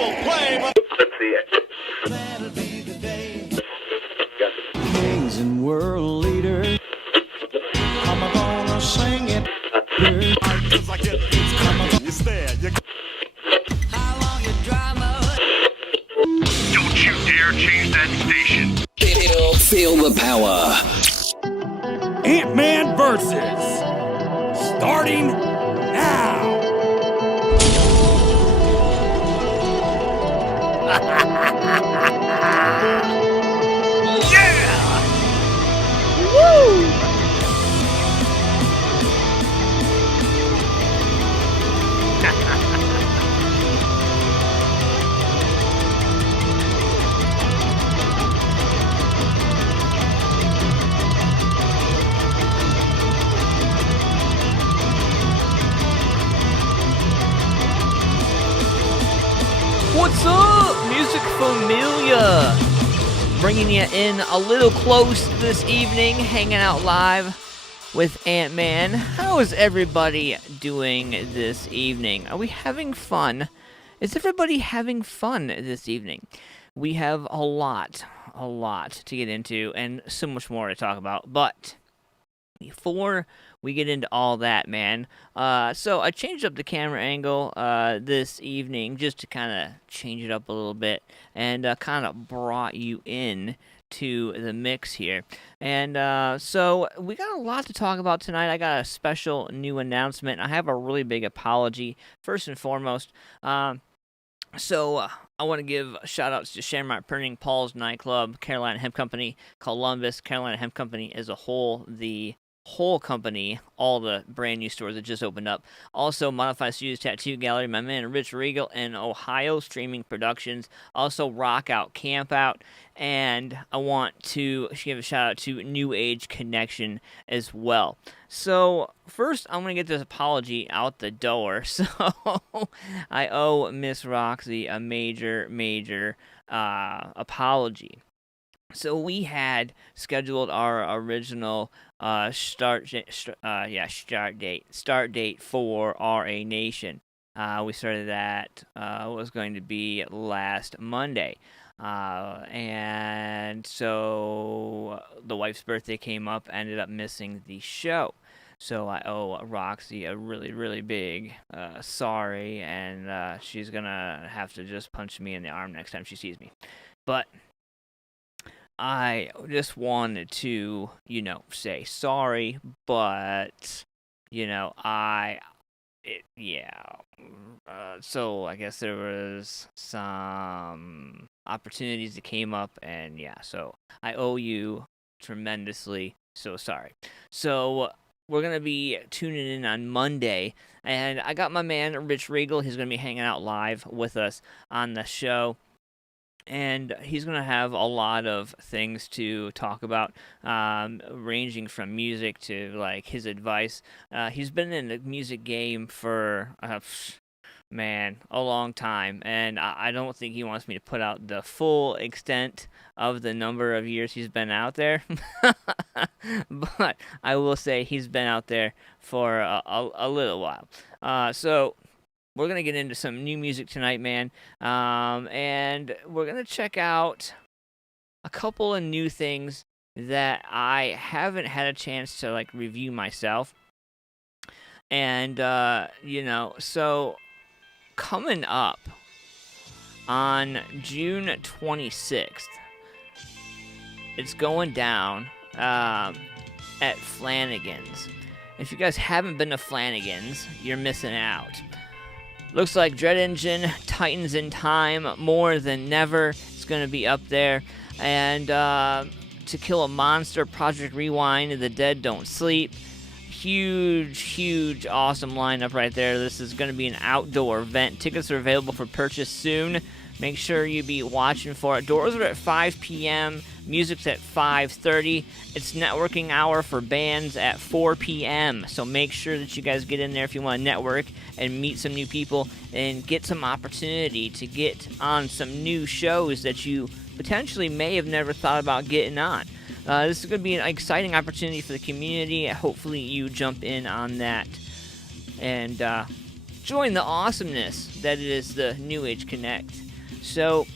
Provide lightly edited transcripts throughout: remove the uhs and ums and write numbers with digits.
double play. Let's see it. That'll be the day. Kings and world leaders, I'm gonna sing it. It's there. How long your drama? Don't you dare change that station. Feel the power. Ant-Man versus. Starting now. Yeah! Woo! What's up, MusicFamilia? Bringing you in a little close this evening, hanging out live with Ant-Man. How is everybody doing this evening? Are we having fun? Is everybody having fun this evening? We have a lot to get into and so much more to talk about, but before we get into all that, man, so I changed up the camera angle this evening just to kind of change it up a little bit and kind of brought you in to the mix here. And so we got a lot to talk about tonight. I got a special new announcement. I have a really big apology, first and foremost. So I want to give shout-outs to Shamrock Printing, Paul's Nightclub, Carolina Hemp Company, Columbus, Carolina Hemp Company as a whole, the whole company, all the brand new stores that just opened up. Also, Modified Studios Tattoo Gallery, my man Rich Regal in Ohio, Streaming Productions. Also, Rock Out, Camp Out. And I want to give a shout out to New Age Connection as well. So, first, I'm going to get this apology out the door. So, I owe Miss Roxy a major apology. So we had scheduled our original start date for RA Nation. We started that was going to be last Monday, and so the wife's birthday came up, ended up missing the show. So I owe Roxy a really big sorry, and she's gonna have to just punch me in the arm next time she sees me. But I just wanted to, say sorry, but, so I guess there was some opportunities that came up, and so I owe you tremendously, so sorry. So we're going to be tuning in on Monday, and I got my man Rich Regal. He's going to be hanging out live with us on the show. And he's going to have a lot of things to talk about, ranging from music to, his advice. He's been in the music game for, a long time. And I don't think he wants me to put out the full extent of the number of years he's been out there. But I will say he's been out there for a little while. So we're going to get into some new music tonight, man, and we're going to check out a couple of new things that I haven't had a chance to, review myself, and, so coming up on June 26th, it's going down at Flanagan's. If you guys haven't been to Flanagan's, you're missing out. Looks like Dread Engine, Titans in Time, More Than Never is going to be up there. And To Kill a Monster, Project Rewind, The Dead Don't Sleep. Huge, awesome lineup right there. This is going to be an outdoor event. Tickets are available for purchase soon. Make sure you be watching for it. Doors are at 5 p.m. Music's at 5:30. It's networking hour for bands at 4 p.m. So make sure that you guys get in there if you want to network and meet some new people and get some opportunity to get on some new shows that you potentially may have never thought about getting on. This is going to be an exciting opportunity for the community. Hopefully you jump in on that and join the awesomeness that is the New Age Connect. So,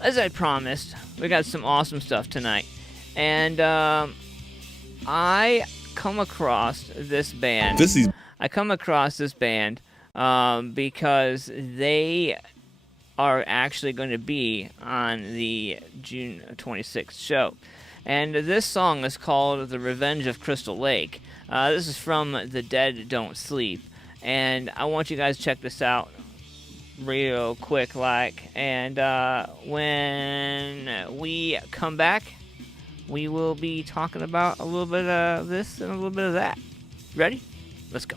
as I promised, we got some awesome stuff tonight. And I come across this band. Because they are actually going to be on the June 26th show. And this song is called The Revenge of Crystal Lake. This is from The Dead Don't Sleep. And I want you guys to check this out real quick like. And when we come back, we will be talking about a little bit of this and a little bit of that. Ready? Let's go.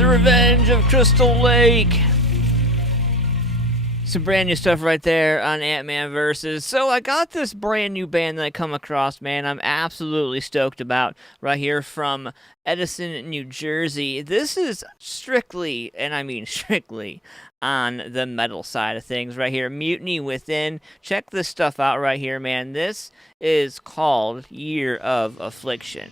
Revenge of Crystal Lake. Some brand new stuff right there on AntmanVs. So I got this brand new band that I come across, man. I'm absolutely stoked about right here from Edison, New Jersey. This is strictly, and I mean strictly, on the metal side of things right here. Mutiny Within. Check this stuff out right here, man. This is called Year of Affliction.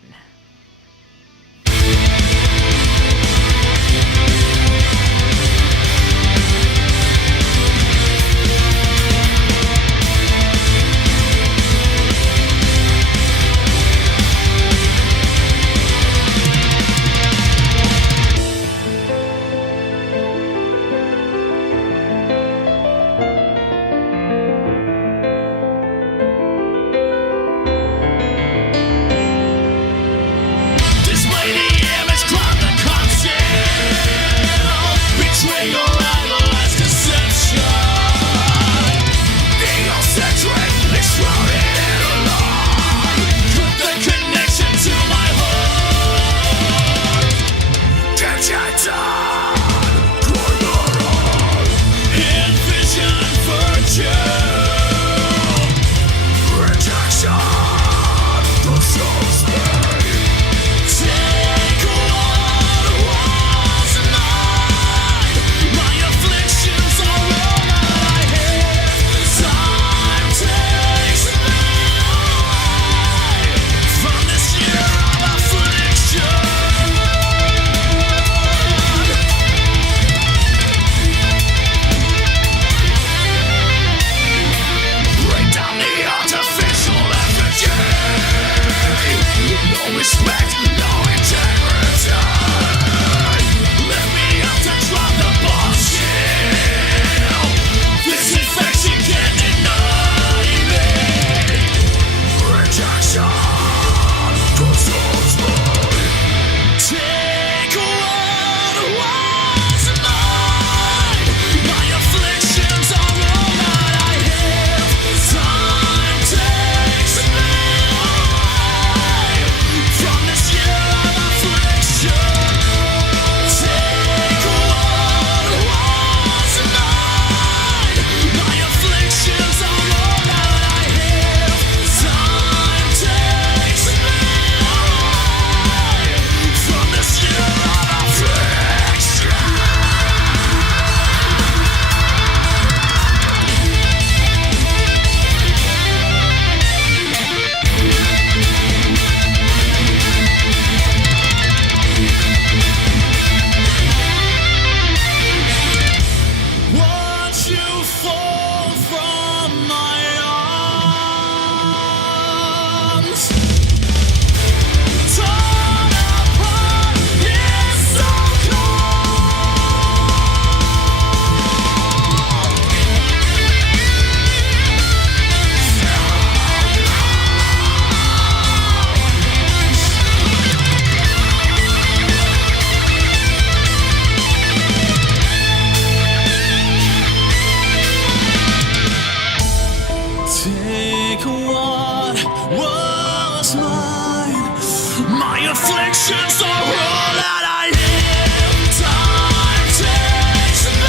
Afflictions are all that I live. Time takes me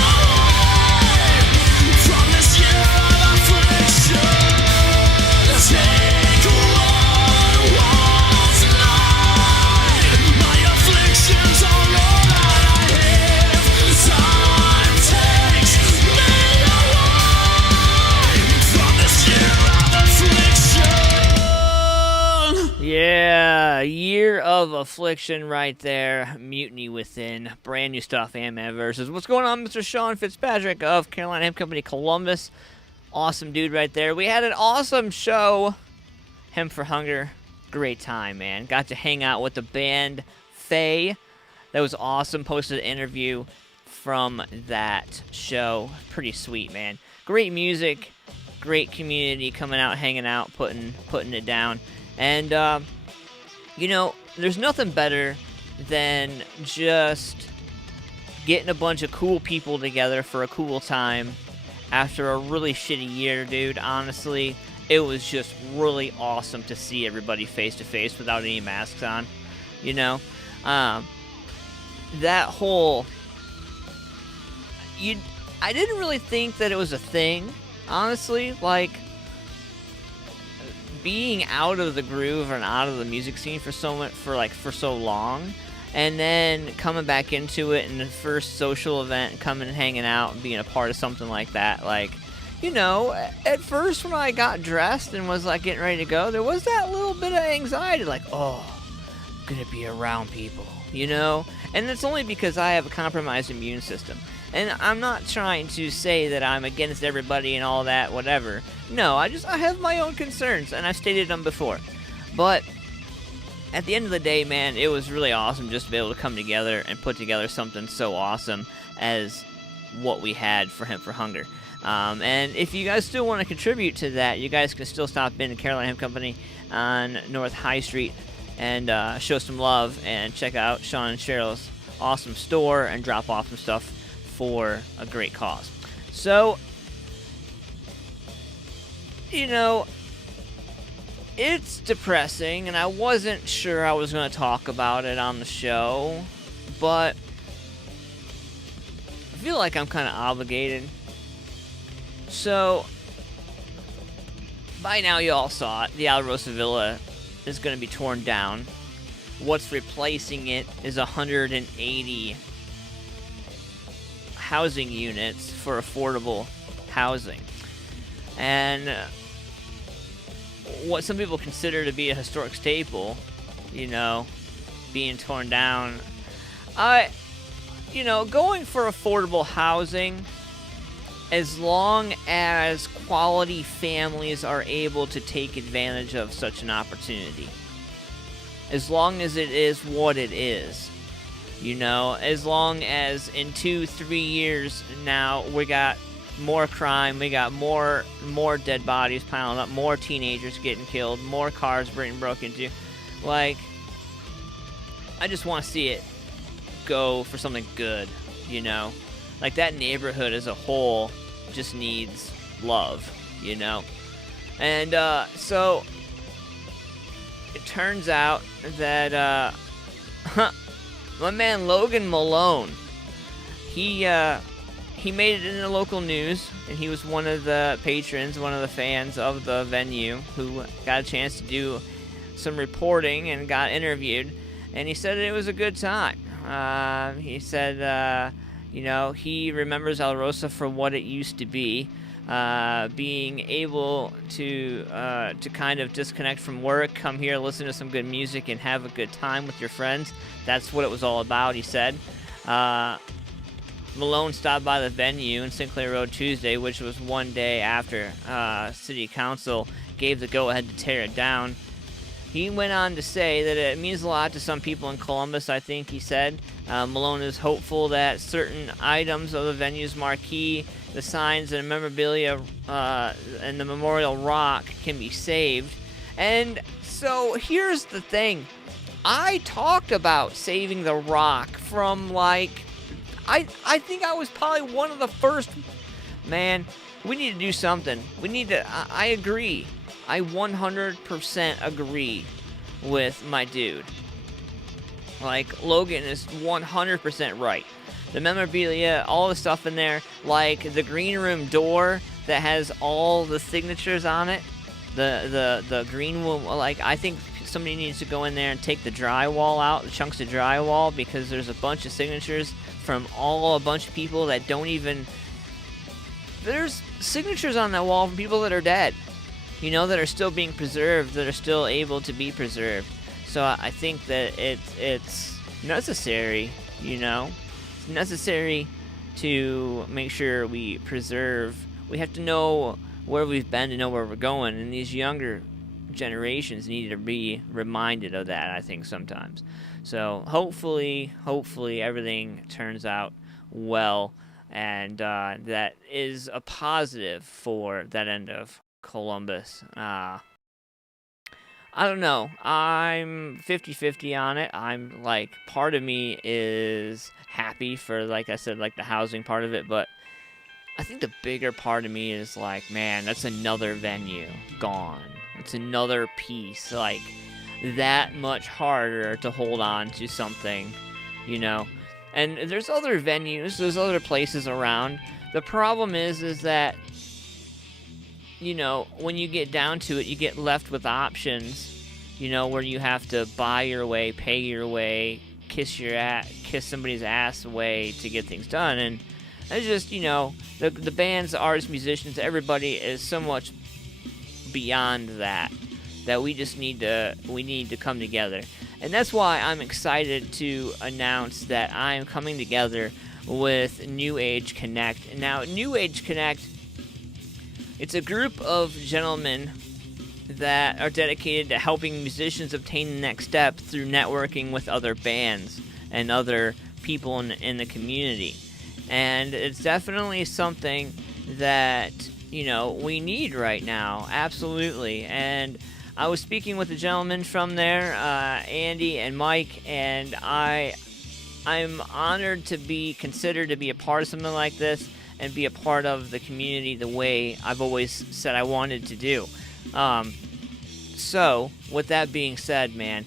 away from this year of affliction. Take one was mine. My afflictions are all that I live. Time takes me away from this year of affliction. Yeah, Year of Affliction right there. Mutiny Within. Brand new stuff, AntmanVs. What's going on, Mr. Sean Fitzpatrick of Carolina Hemp Company, Columbus? Awesome dude right there. We had an awesome show. Hemp for Hunger. Great time, man. Got to hang out with the band Faye. That was awesome. Posted an interview from that show. Pretty sweet, man. Great music. Great community coming out, hanging out, putting it down. And, you know, there's nothing better than just getting a bunch of cool people together for a cool time after a really shitty year, dude. Honestly, it was just really awesome to see everybody face to face without any masks on, you know? That whole... I didn't really think that it was a thing, honestly. Like, being out of the groove and out of the music scene for so long, and then coming back into it in the first social event, coming and hanging out and being a part of something like that, like, you know, at first when I got dressed and was like getting ready to go, there was that little bit of anxiety, like, oh, I'm gonna be around people, you know? And it's only because I have a compromised immune system. And I'm not trying to say that I'm against everybody and all that, whatever. No, I have my own concerns, and I've stated them before. But at the end of the day, man, it was really awesome just to be able to come together and put together something so awesome as what we had for Hemp for Hunger. And if you guys still want to contribute to that, you guys can still stop in Carolina Hemp Company on North High Street and show some love and check out Sean and Cheryl's awesome store and drop off some stuff for a great cause. So, you know, it's depressing, and I wasn't sure I was going to talk about it on the show, but I feel like I'm kind of obligated. So, by now you all saw it. The Alarosa Villa is going to be torn down. What's replacing it is 180 housing units for affordable housing. And what some people consider to be a historic staple, you know, being torn down. Going for affordable housing, as long as quality families are able to take advantage of such an opportunity. As long as it is what it is. You know, as long as in 2-3 years now we got more crime, we got more dead bodies piling up, more teenagers getting killed, more cars being broken into. Like, I just want to see it go for something good, you know? Like, that neighborhood as a whole just needs love, you know? And, so, it turns out that, my man Logan Malone, he made it in the local news, and he was one of the patrons, one of the fans of the venue who got a chance to do some reporting and got interviewed, and he said it was a good time. He said, he remembers Alarosa for what it used to be, being able to kind of disconnect from work, come here, listen to some good music, and have a good time with your friends. That's what it was all about, he said. Malone stopped by the venue in Sinclair Road Tuesday, which was one day after City Council gave the go-ahead to tear it down. He went on to say that it means a lot to some people in Columbus, I think he said. Malone is hopeful that certain items of the venue's marquee, the signs and memorabilia, and the memorial rock can be saved. And so here's the thing. I talked about saving the rock from, like, I think I was probably one of the first. Man, we need to do something. We need to, I agree. I 100% agree with my dude. Like, Logan is 100% right. The memorabilia, all the stuff in there, like the green room door that has all the signatures on it, the green room, like, I think somebody needs to go in there and take the drywall out, the chunks of drywall, because there's a bunch of signatures from a bunch of people that don't even, there's signatures on that wall from people that are dead, you know, that are still being preserved, that are still able to be preserved. So I think that it's necessary, you know, it's necessary to make sure we preserve. We have to know where we've been to know where we're going, and these younger generations need to be reminded of that, I think, sometimes. So hopefully everything turns out well, and that is a positive for that end of Columbus. I don't know. I'm 50-50 on it. I'm like, part of me is happy for, like I said, like the housing part of it, but I think the bigger part of me is like, man, that's another venue gone. It's another piece, like, that much harder to hold on to something, you know. And there's other venues, there's other places around the problem is that, you know, when you get down to it, you get left with options, you know, where you have to buy your way, pay your way, kiss somebody's ass away to get things done. And it's just, you know, the bands, the artists, musicians, everybody is so much beyond that we just need to come together. And that's why I'm excited to announce that I'm coming together with New Age Connect. Now, New Age Connect, it's a group of gentlemen that are dedicated to helping musicians obtain the next step through networking with other bands and other people in the community. And it's definitely something that, you know, we need right now. Absolutely. And I was speaking with a gentleman from there, Andy and Mike, and I'm honored to be considered to be a part of something like this and be a part of the community the way I've always said I wanted to do. So, with that being said, man,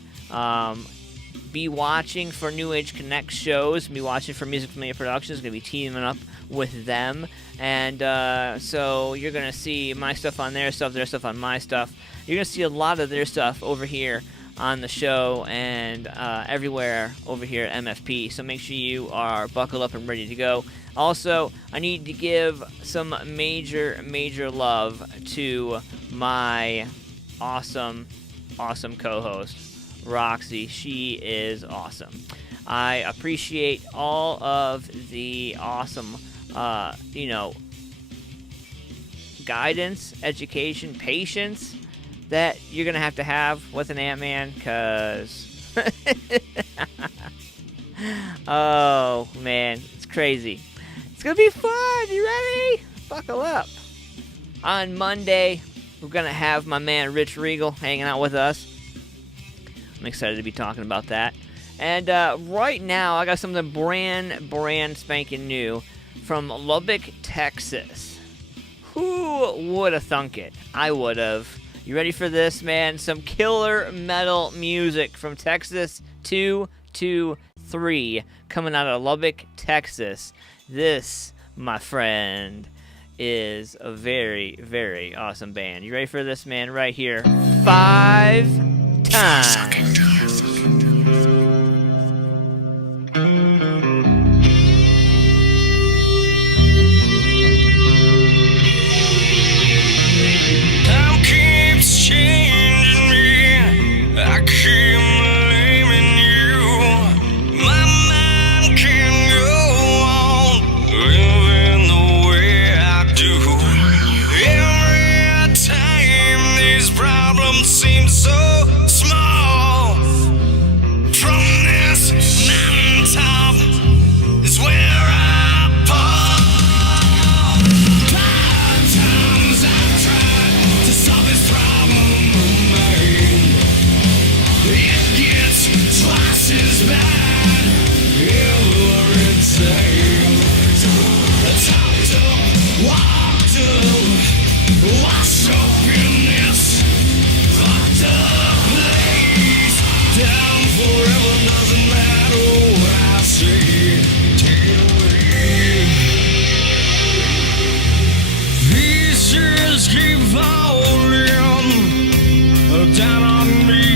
be watching for New Age Connect shows. Be watching for MusicFamilia Productions. Going to be teaming up with them. And so you're going to see my stuff on their stuff on my stuff. You're going to see a lot of their stuff over here on the show and everywhere over here at MFP. So make sure you are buckled up and ready to go. Also, I need to give some major love to my awesome co-host, Roxy. She is awesome. I appreciate all of the awesome, guidance, education, patience that you're going to have with an Ant-Man, because oh, man, it's crazy. It's going to be fun. You ready? Buckle up. On Monday, we're going to have my man Rich Regal hanging out with us. I'm excited to be talking about that. And right now, I got something brand spanking new from Lubbock, Texas. Who would have thunk it? I would have. You ready for this, man? Some killer metal music from Texas 223 coming out of Lubbock, Texas. This, my friend, is a very awesome band. You ready for this, man? Right here. 5 times. Changing me, I keep blaming you. My mind can go on living the way I do. Every time these problems seem so small, from this mountaintop is where I fall. 5 times I've tried to solve this problem. It gets twice as bad every time. Talked up, walked up, washed up in this fucked up place. Down forever, doesn't matter what I say. Take it away. Pieces keep falling down on me.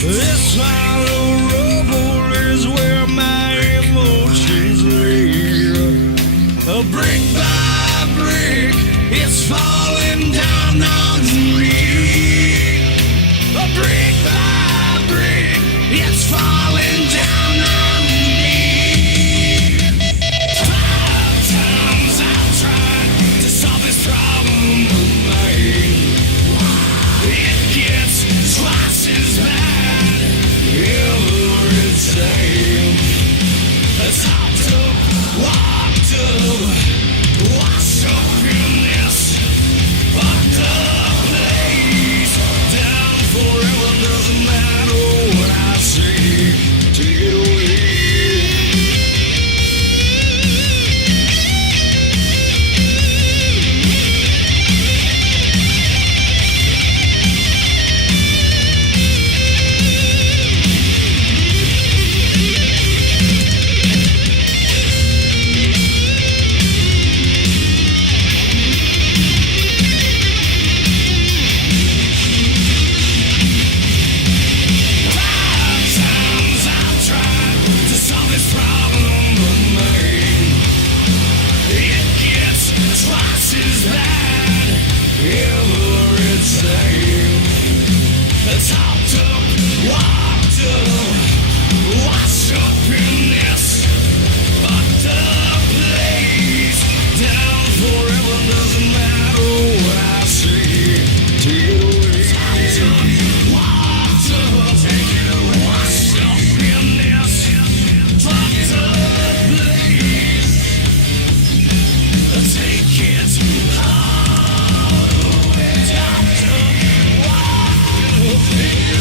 This pile of rubble is where my emotions lay. Brick by brick, it's falling down on me. Brick by brick, it's falling down on me. 5 times I've tried to solve this problem of mine. It gets twice as bad every time. Talked up, walked up, washed up in this twice as bad every time. Topped up, walked up, washed up in this fucked up place. Down forever, doesn't matter what I say. Take it away. Topped up, walked up, take it away. Washed up in this fucked up place. Take it all away. Topped up, walked up.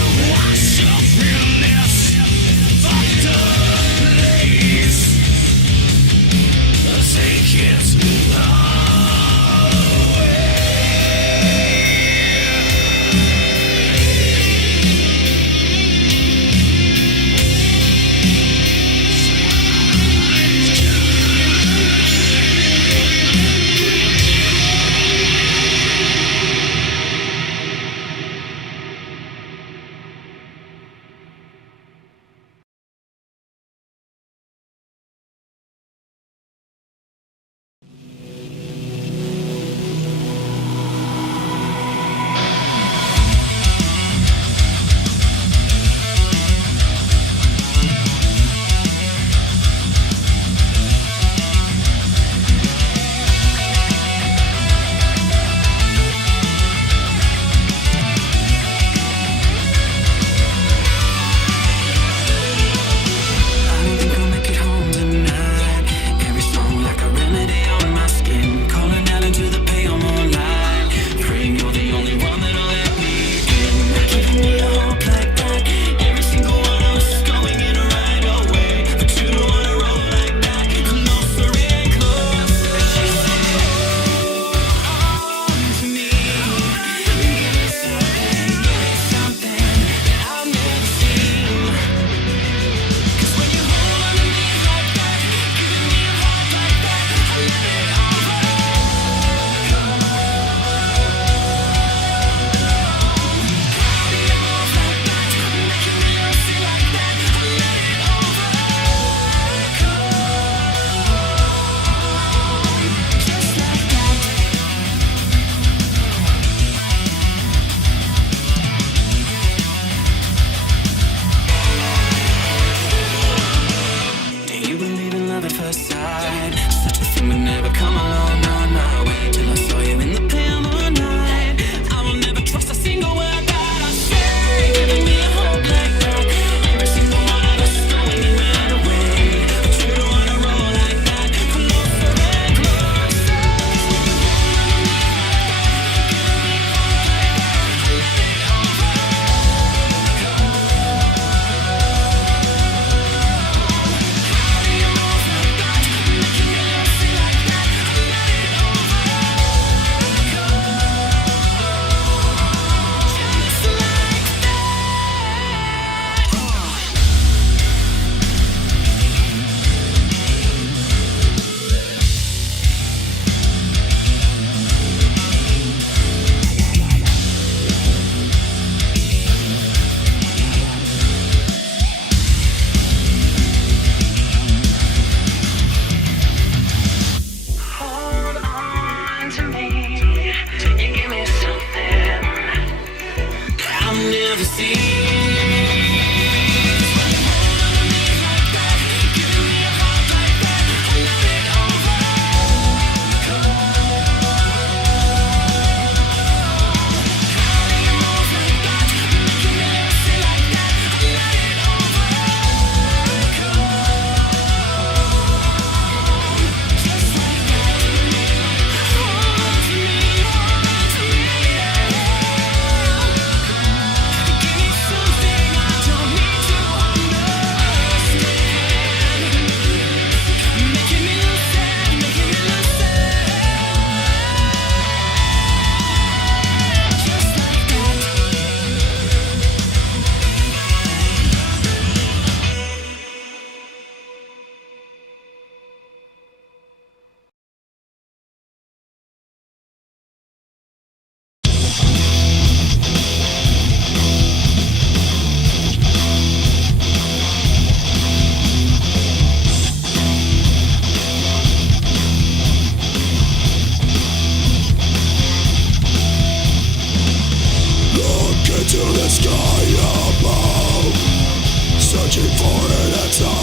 searching for an answer.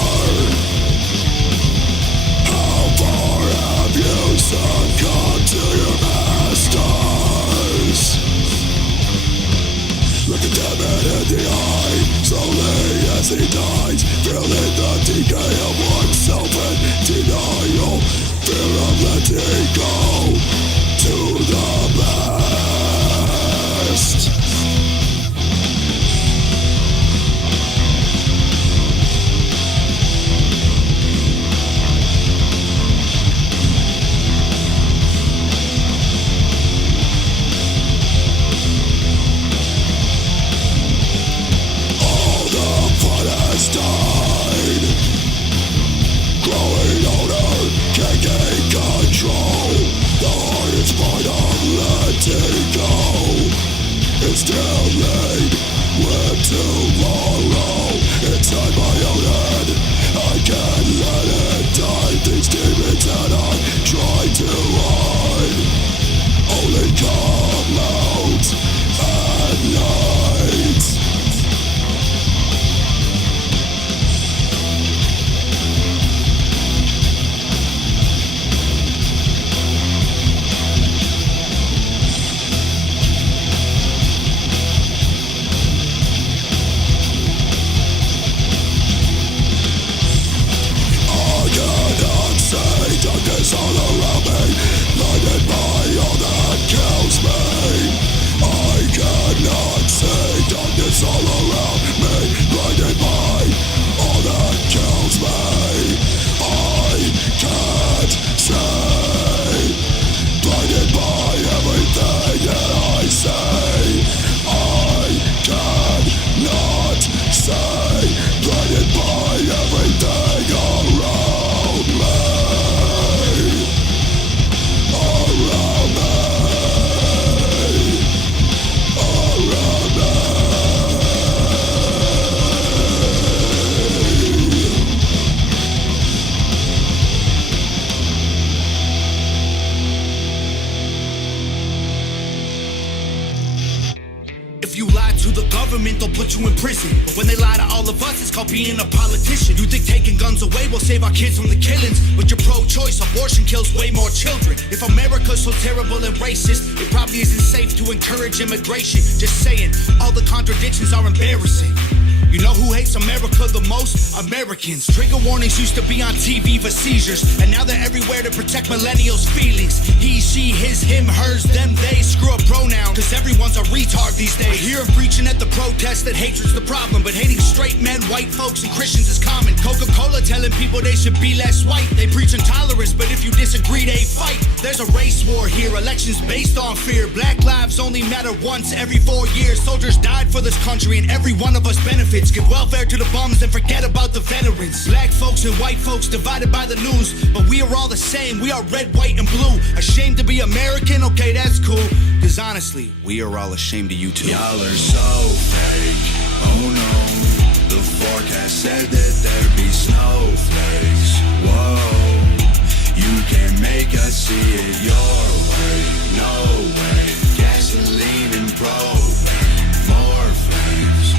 How far have you succumbed to your masters? Look at them in the eye, slowly as he dies, feeling the decay of oneself and denial, fear of letting go to the best. Died. Growing older, can't gain control. The hardest part of letting go is still laid with tomorrow inside my own head. I can't let it die. These demons that I try to hide only come out at night. Darkness all around me, blinded by all that kills me. I cannot see darkness all around me, blinded by all that kills me. I can't see, blinded by everything that I say. I cannot see, blinded by everything around me. They'll put you in prison. But when they lie to all of us, it's called being a politician. You think taking guns away will save our kids from the killings, but you're pro-choice. Abortion kills way more children. If America's so terrible and racist, it probably isn't safe to encourage immigration. Just saying, all the contradictions are embarrassing. You know who hates America the most? Americans. Trigger warnings used to be on TV for seizures, and now they're everywhere to protect millennials' feelings. He, she, his, him, hers, them, they. Screw a pronoun, cause everyone's a retard these days. I hear him preaching at the protest that hatred's the problem, but hating straight men, white folks, and Christians is common. Coca-Cola telling people they should be less white. They preach intolerance, but if you disagree, they fight. There's a race war here, elections based on fear. Black lives only matter once every 4 years. Soldiers died for this country, and every one of us benefits. Give welfare to the bums and forget about the veterans. Black folks and white folks divided by the news, but we are all the same. We are red, white, and blue. Ashamed to be American? Okay, that's cool. Cause honestly, we are all ashamed of you too. Y'all are so fake. Oh no. The forecast said that there'd be snowflakes. Whoa. You can make us see it your way. No way. Gasoline and propane. More flames.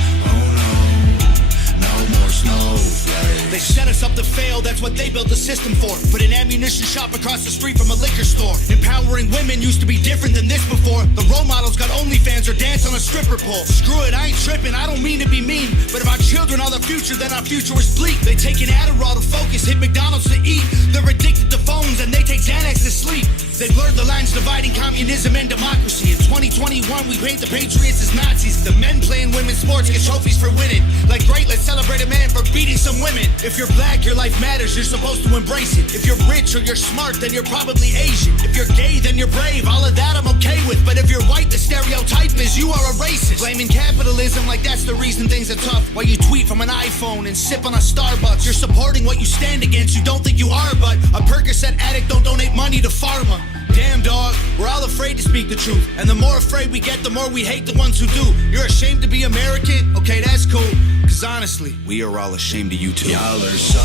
Snowflake. They set us up to fail, that's what they built the system for. Put an ammunition shop across the street from a liquor store. Empowering women used to be different than this before. The role models got OnlyFans or dance on a stripper pole. Screw it, I ain't tripping, I don't mean to be mean, but if our children are the future, then our future is bleak. They take an Adderall to focus, hit McDonald's to eat. They're addicted to phones and they take Xanax to sleep. They blurred the lines dividing communism and democracy. In 2021, we paint the patriots as Nazis. The men playing women's sports get trophies for winning. Like, great, let's celebrate a man for beating some women. If you're black, your life matters, you're supposed to embrace it. If you're rich or you're smart, then you're probably Asian. If you're gay, then you're brave, all of that I'm okay with. But if you're white, the stereotype is you are a racist. Blaming capitalism like that's the reason things are tough. While you tweet from an iPhone and sip on a Starbucks. You're supporting what you stand against, you don't think you are, but a Percocet addict don't donate money to pharma. Damn dog, we're all afraid to speak the truth. And the more afraid we get, the more we hate the ones who do. You're ashamed to be American? Okay, that's cool. Cause honestly, we are all ashamed of you too. Y'all are so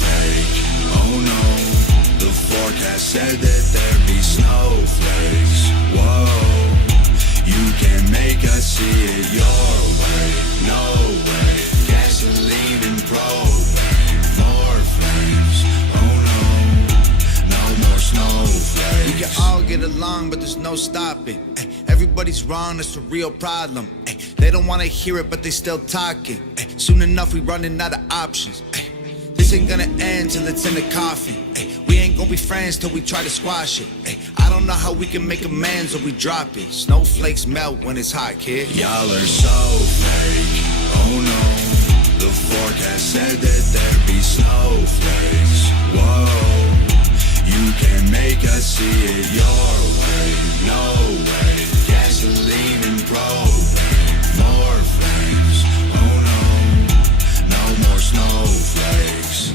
fake, oh no. The forecast said that there'd be snowflakes. Whoa, you can make us see it your way. all get along, but there's no stopping. Ay, everybody's wrong, that's a real problem. Ay, they don't wanna hear it, but they still talking. Ay, soon enough, we running out of options. Ay, this ain't gonna end till it's in the coffin. Ay, we ain't gonna be friends till we try to squash it. Ay, I don't know how we can make amends or we drop it. Snowflakes melt when it's hot, kid. Y'all are so fake, oh no. The forecast said that there'd be snowflakes. Whoa, you can make us see it your way. No way, gasoline and propane. More flames, oh no. No more snowflakes.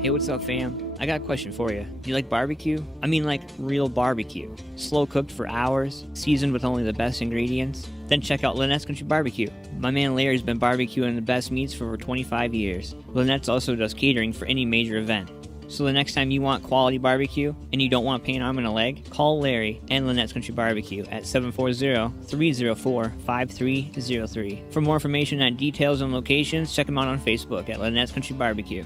Hey, what's up, fam? I got a question for you. Do you like barbecue? I mean, like real barbecue. Slow cooked for hours, seasoned with only the best ingredients? Then check out Lynette's Country Barbecue. My man Larry's been barbecuing the best meats for over 25 years. Lynette's also does catering for any major event. So the next time you want quality barbecue and you don't want to pay an arm and a leg, call Larry and Lynette's Country Barbecue at 740-304-5303. For more information on details and locations, check them out on Facebook at Lynette's Country Barbecue.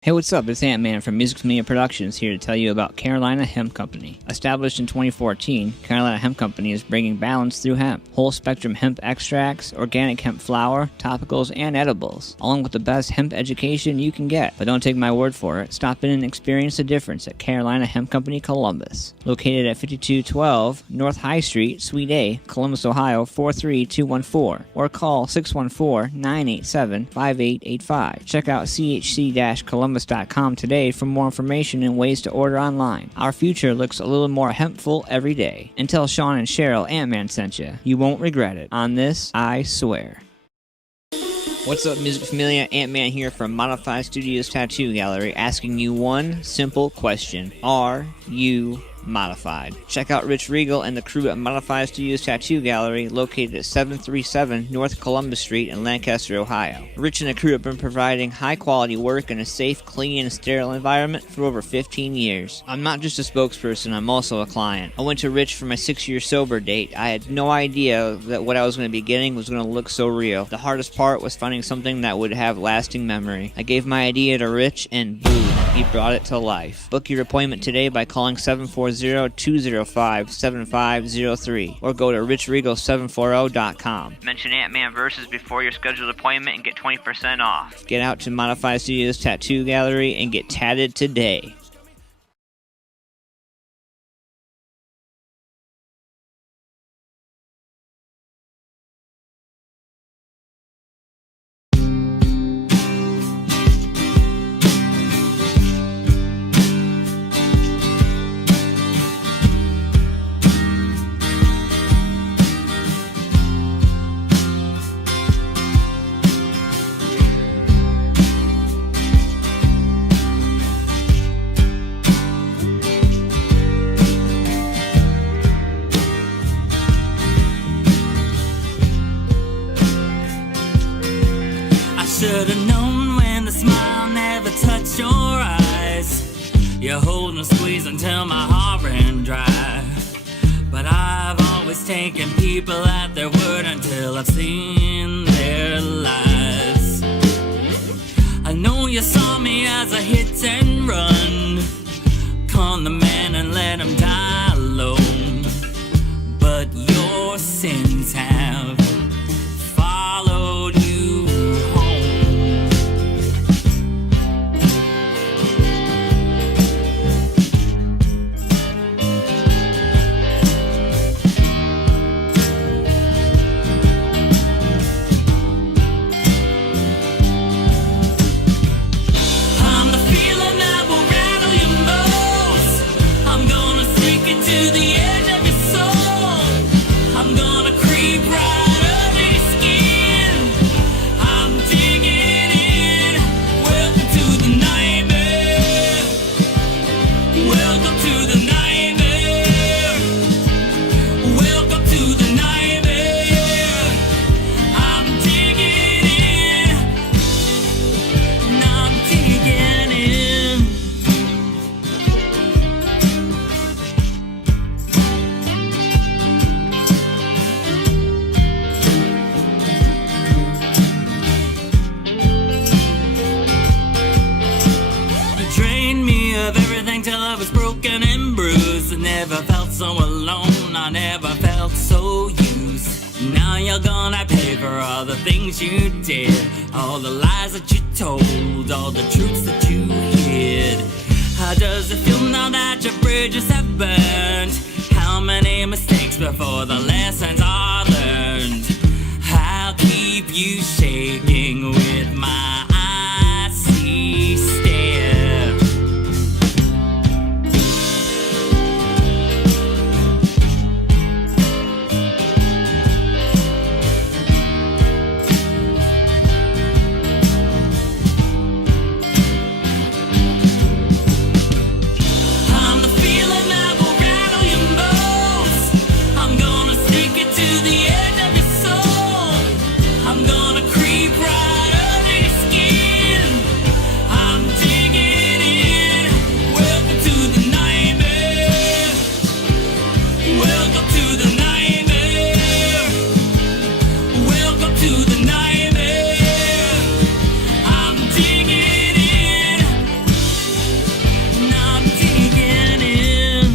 Hey, what's up? It's Ant-Man from MusicFamilia Productions here to tell you about Carolina Hemp Company. Established in 2014, Carolina Hemp Company is bringing balance through hemp. Whole-spectrum hemp extracts, organic hemp flour, topicals, and edibles, along with the best hemp education you can get. But don't take my word for it. Stop in and experience the difference at Carolina Hemp Company, Columbus. Located at 5212 North High Street, Suite A, Columbus, Ohio 43214, or call 614-987-5885. Check out chc-columbus.com today for more information and ways to order online. Our future looks a little more hempful every day. And tell Sean and Cheryl Ant-Man sent you. You won't regret it. On this, I swear. What's up, MusicFamilia? Ant-Man here from Modified Studios Tattoo Gallery, asking you one simple question. Are you modified? Check out Rich Regal and the crew at Modified Studios Tattoo Gallery, located at 737 North Columbus Street in Lancaster, Ohio. Rich and the crew have been providing high-quality work in a safe, clean, and sterile environment for over 15 years. I'm not just a spokesperson, I'm also a client. I went to Rich for my 6-year sober date. I had no idea that what I was going to be getting was going to look so real. The hardest part was finding something that would have lasting memory. I gave my idea to Rich, and boom, he brought it to life. Book your appointment today by calling 740-205-7503 or go to richregal740.com. Mention AntmanVs before your scheduled appointment and get 20% off. Get out to Modified Studios Tattoo Gallery and get tatted today. Should've known when the smile never touched your eyes. You hold and squeeze until my heart ran dry. But I've always taken people at their word until I've seen their lies. I know you saw me as a hit and run, con the man and let him die alone. But your sins have followed you home. I'm the feeling that will rattle your most. I'm gonna stick it to the edge of your soul. I'm gonna creep you're gonna pay for all the things you did, all the lies that you told, all the truths that you hid. How does it feel now that your bridges have burned? How many mistakes before the lessons are learned? I'll keep you shaking with my icy stare. I'm the feeling that will rattle your bones. I'm gonna stick it to the edge of your soul. I'm gonna creep right under your skin. I'm digging in. Welcome to the nightmare. Welcome to the nightmare. Welcome to the nightmare. I'm digging in. And I'm digging in.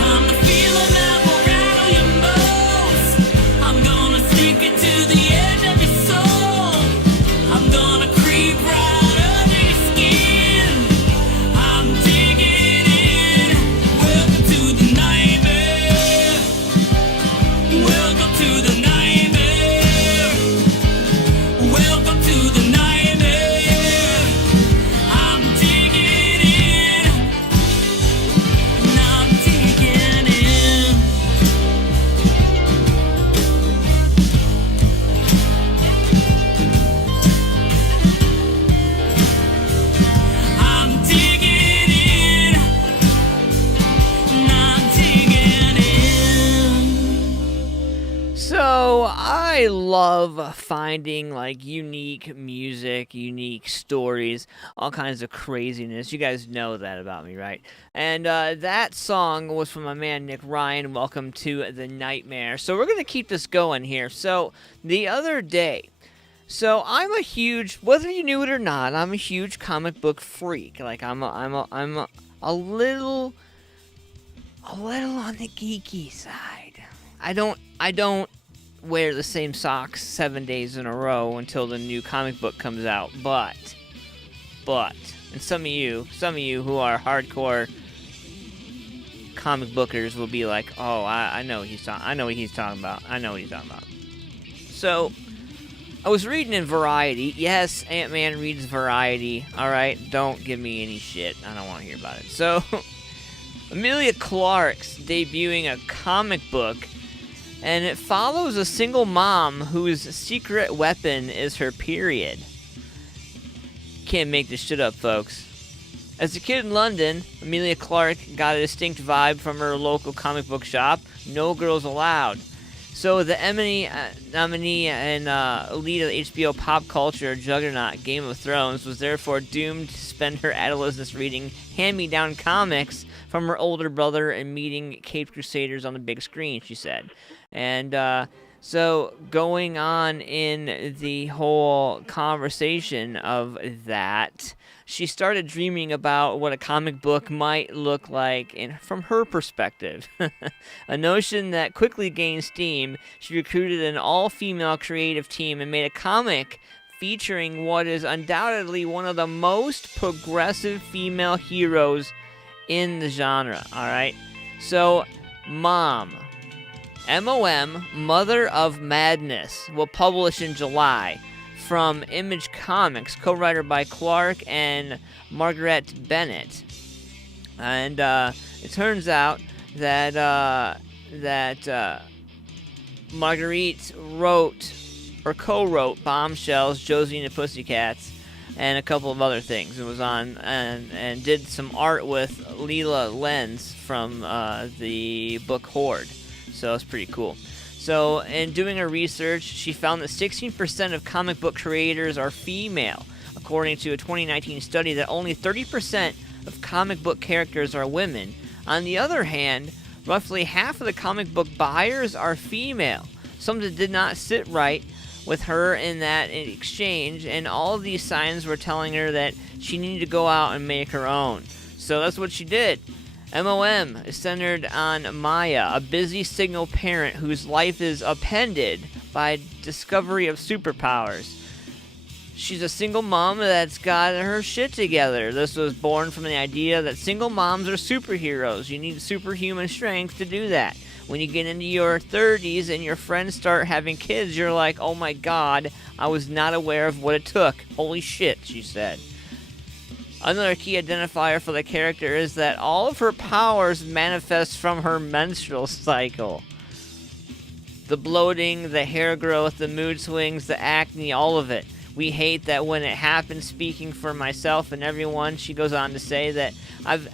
I'm the feeling that will rattle your bones. I'm gonna stick it to the edge of your soul. I'm gonna creep right under your skin. I'm digging in. Welcome to the nightmare. Welcome to the nightmare. Welcome to the nightmare. I'm digging in. And I'm digging in. I'm digging in. And I'm digging in. So I love finding like unique music, unique stories, all kinds of craziness. You guys know that about me, right? And that song was from my man Nick Ryan. Welcome to the Nightmare. So we're gonna keep this going here. So the other day, so I'm a huge, whether you knew it or not, I'm a huge comic book freak. Like I'm a little on the geeky side. I don't wear the same socks 7 days in a row until the new comic book comes out. But, and some of you who are hardcore comic bookers will be like, oh, I know what he's talking about. So, I was reading in Variety. Yes, Ant-Man reads Variety. Alright, don't give me any shit. I don't want to hear about it. So, Emilia Clarke's debuting a comic book, and it follows a single mom whose secret weapon is her period. Can't make this shit up, folks. As a kid in London, Emilia Clarke got a distinct vibe from her local comic book shop. No girls allowed. So the Emmy nominee and lead of the HBO pop culture juggernaut Game of Thrones was therefore doomed to spend her adolescence reading hand-me-down comics from her older brother and meeting Caped Crusaders on the big screen, she said. And so going on in the whole conversation of that, she started dreaming about what a comic book might look like from her perspective. A notion that quickly gained steam. She recruited an all-female creative team and made a comic featuring what is undoubtedly one of the most progressive female heroes in the genre, alright? So, Mom, M.O.M., Mother of Madness, will publish in July from Image Comics, co-writer by Clarke and Margaret Bennett. And it turns out that Marguerite wrote or co-wrote Bombshells, Josie and the Pussycats, and a couple of other things. It was on and did some art with Leela Lenz from the book Horde. So it's pretty cool. So in doing her research, she found that 16% of comic book creators are female, according to a 2019 study that only 30% of comic book characters are women. On the other hand, roughly half of the comic book buyers are female. something did not sit right with her in that exchange, and all of these signs were telling her that she needed to go out and make her own. So that's what she did. MOM is centered on Maya, a busy single parent whose life is upended by discovery of superpowers. She's a single mom that's got her shit together. This was born from the idea that single moms are superheroes. You need superhuman strength to do that. When you get into your 30s and your friends start having kids, you're like, oh my god, I was not aware of what it took. Holy shit, she said. Another key identifier for the character is that all of her powers manifest from her menstrual cycle. The bloating, the hair growth, the mood swings, the acne, all of it. We hate that when it happens. Speaking for myself and everyone, she goes on to say that I've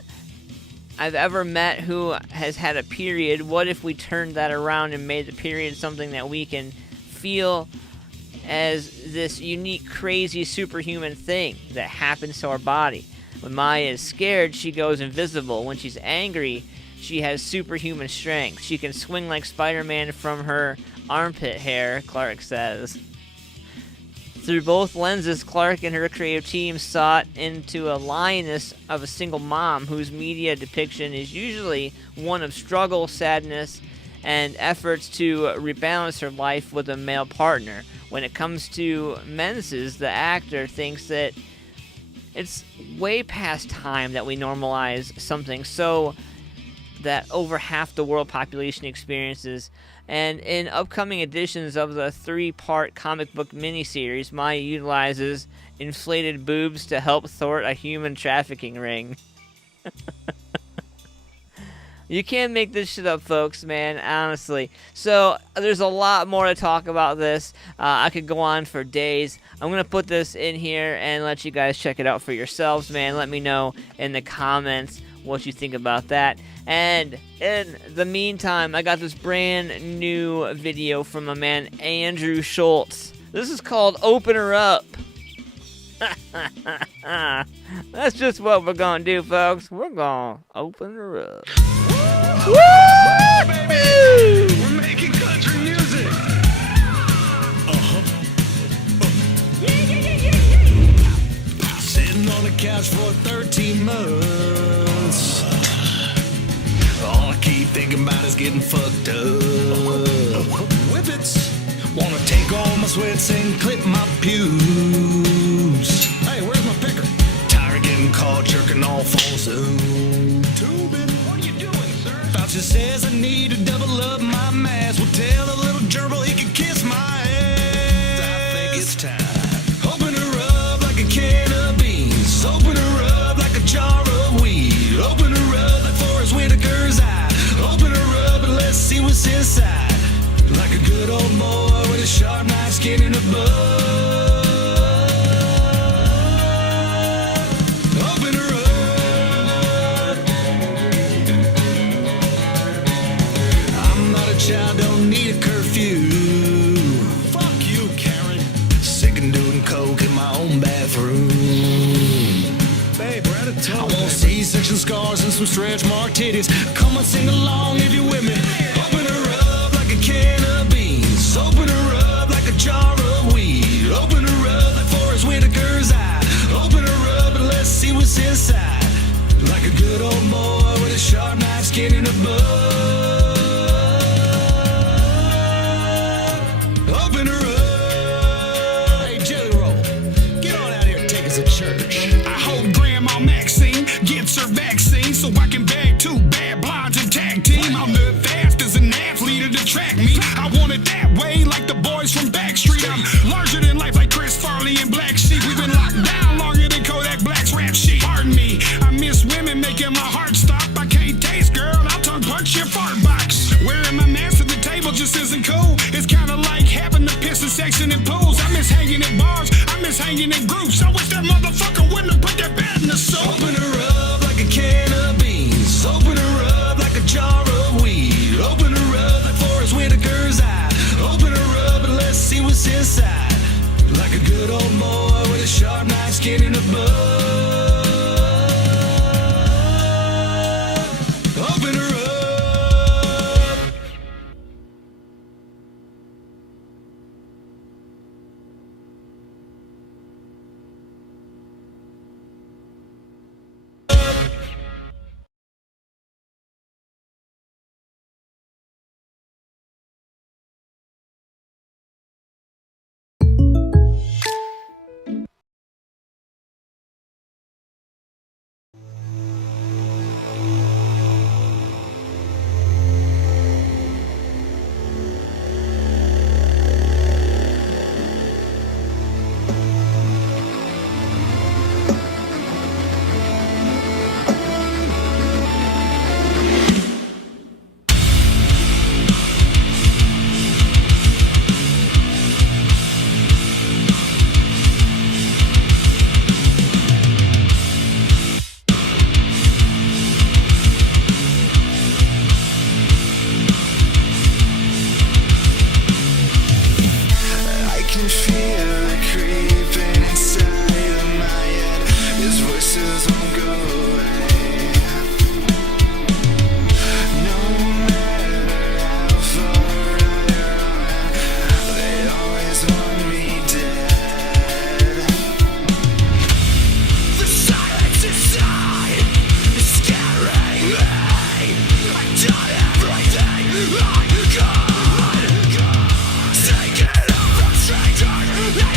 ever met who has had a period. What if we turned that around and made the period something that we can feel as this unique, crazy, superhuman thing that happens to our body? When Maya is scared, she goes invisible. When she's angry, she has superhuman strength. She can swing like Spider-Man from her armpit hair, Clark says. Through both lenses, Clark and her creative team sought into a lioness of a single mom whose media depiction is usually one of struggle, sadness, and efforts to rebalance her life with a male partner. When it comes to menses, the actor thinks that it's way past time that we normalize something so that over half the world population experiences. And in upcoming editions of the 3-part comic book miniseries, Maya utilizes inflated boobs to help thwart a human trafficking ring. You can't make this shit up, folks, man, honestly. So, there's a lot more to talk about this. I could go on for days. I'm going to put this in here and let you guys check it out for yourselves, man. Let me know in the comments what you think about that. And in the meantime, I got this brand new video from my man Andrew Schultz. This is called Open Her Up. That's just what we're gonna do, folks. We're gonna open her up. Woo! Baby! We're making country music. Sitting on the couch for 13 months. All I keep thinking about is getting fucked up. Whippets. Wanna take all my sweats and clip my pubes. Hey, where's my picker? Tired of getting caught jerking off on Zoom. Tubing. What are you doing, sir? Fauci says I need to double up my mass. Well, tell the little gerbil he can kiss my ass. I think it's time. Open her up like a can of beans. Open her up like a jar of weed. Open her up like Forrest Whitaker's eye. Open her up and let's see what's inside. Like a good old boy with a sharp knife skin in a bud. Open her up. I'm not a child, don't need a curfew. Fuck you, Karen. Sick of doing coke in my own bathroom. Babe, we're at a toe. I want C-section scars and some stretch mark titties. Come on, sing along if you're with me. Open her up like a can of beans. Open her up like a jar of weed. Open her up like Forrest Whitaker's eye. Open her up and let's see what's inside. Like a good old boy with a sharp knife skin in a bud. Open her up. Hey, Jelly Roll, get on out here and take us to church. I hope Grandma Maxine gets her vaccine so I can bag 2 bad blondes and tag team. I'll live fast as an athlete to track me. I want it that way like the boys from Backstreet. I'm larger than life like Chris Farley and Black Sheep. We've been locked down longer than Kodak Black's rap sheet. Pardon me, I miss women making my heart stop. I can't taste, girl, I'll tongue punch your fart box. Wearing my mask at the table just isn't cool. It's kinda like having the piston section in pools. I miss hanging in bars, I miss hanging in groups. I wish that motherfucker wouldn't have put that bed in the soup. Open her up like a can of beans. Open her up like a jar of weed. Open her up like Forrest Whitaker's eye. Open her up and let's see what's inside. Like a good old boy with a sharp knife skin in a bud. Open her up. can feel it creeping inside of my head. His voices won't go away. No matter how far I run, they always want me dead. The silence inside is scaring me. I've done everything I could. Take it up from strangers.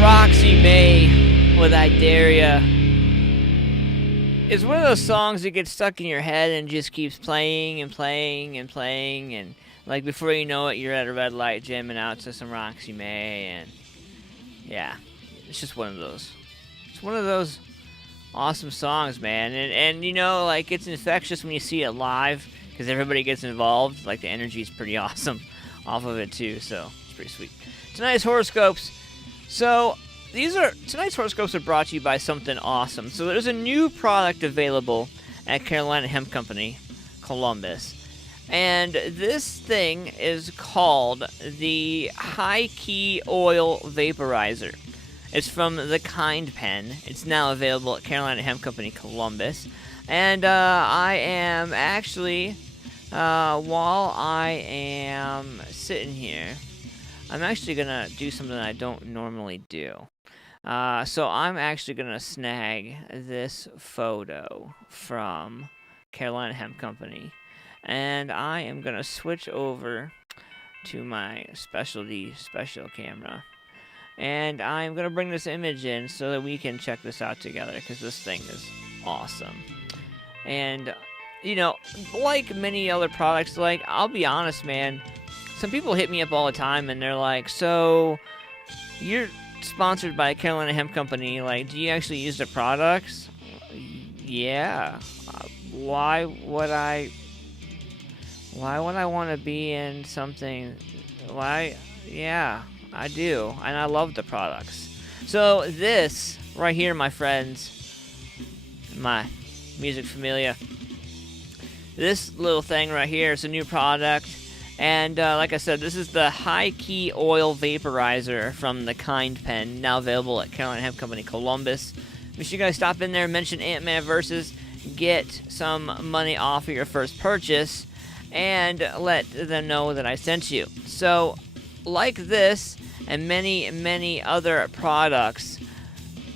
Roxy May with I Dare Ya. It's one of those songs that gets stuck in your head and just keeps playing and playing and playing, and like before you know it, you're at a red light jamming out to some Roxy May, and yeah, it's just one of those. It's one of those awesome songs, man, and you know, like, it's infectious when you see it live because everybody gets involved. Like, the energy is pretty awesome off of it too, so it's pretty sweet. Tonight's horoscopes. So tonight's horoscopes are brought to you by something awesome. So there's a new product available at Carolina Hemp Company, Columbus. And this thing is called the High Key Oil Vaporizer. It's from the Kind Pen. It's now available at Carolina Hemp Company, Columbus. And I am actually, while I am sitting here, I'm actually going to do something I don't normally do. So I'm actually going to snag this photo from Carolina Hemp Company, and I am going to switch over to my special camera, and I'm going to bring this image in so that we can check this out together, because this thing is awesome. And, you know, like many other products, like, I'll be honest, man, some people hit me up all the time, and they're like, so, you're sponsored by Carolina Hemp Company, like, do you actually use the products? Yeah. Why would I want to be in something? Why? Yeah, I do, and I love the products. So this right here, my friends, my MusicFamilia, this little thing right here is a new product. And like I said, this is the High Key Oil Vaporizer from the Kind Pen, now available at Carolina Hemp Company, Columbus. Make sure you guys stop in there and mention AntmanVs, get some money off of your first purchase, and let them know that I sent you. So, like this and many, many other products,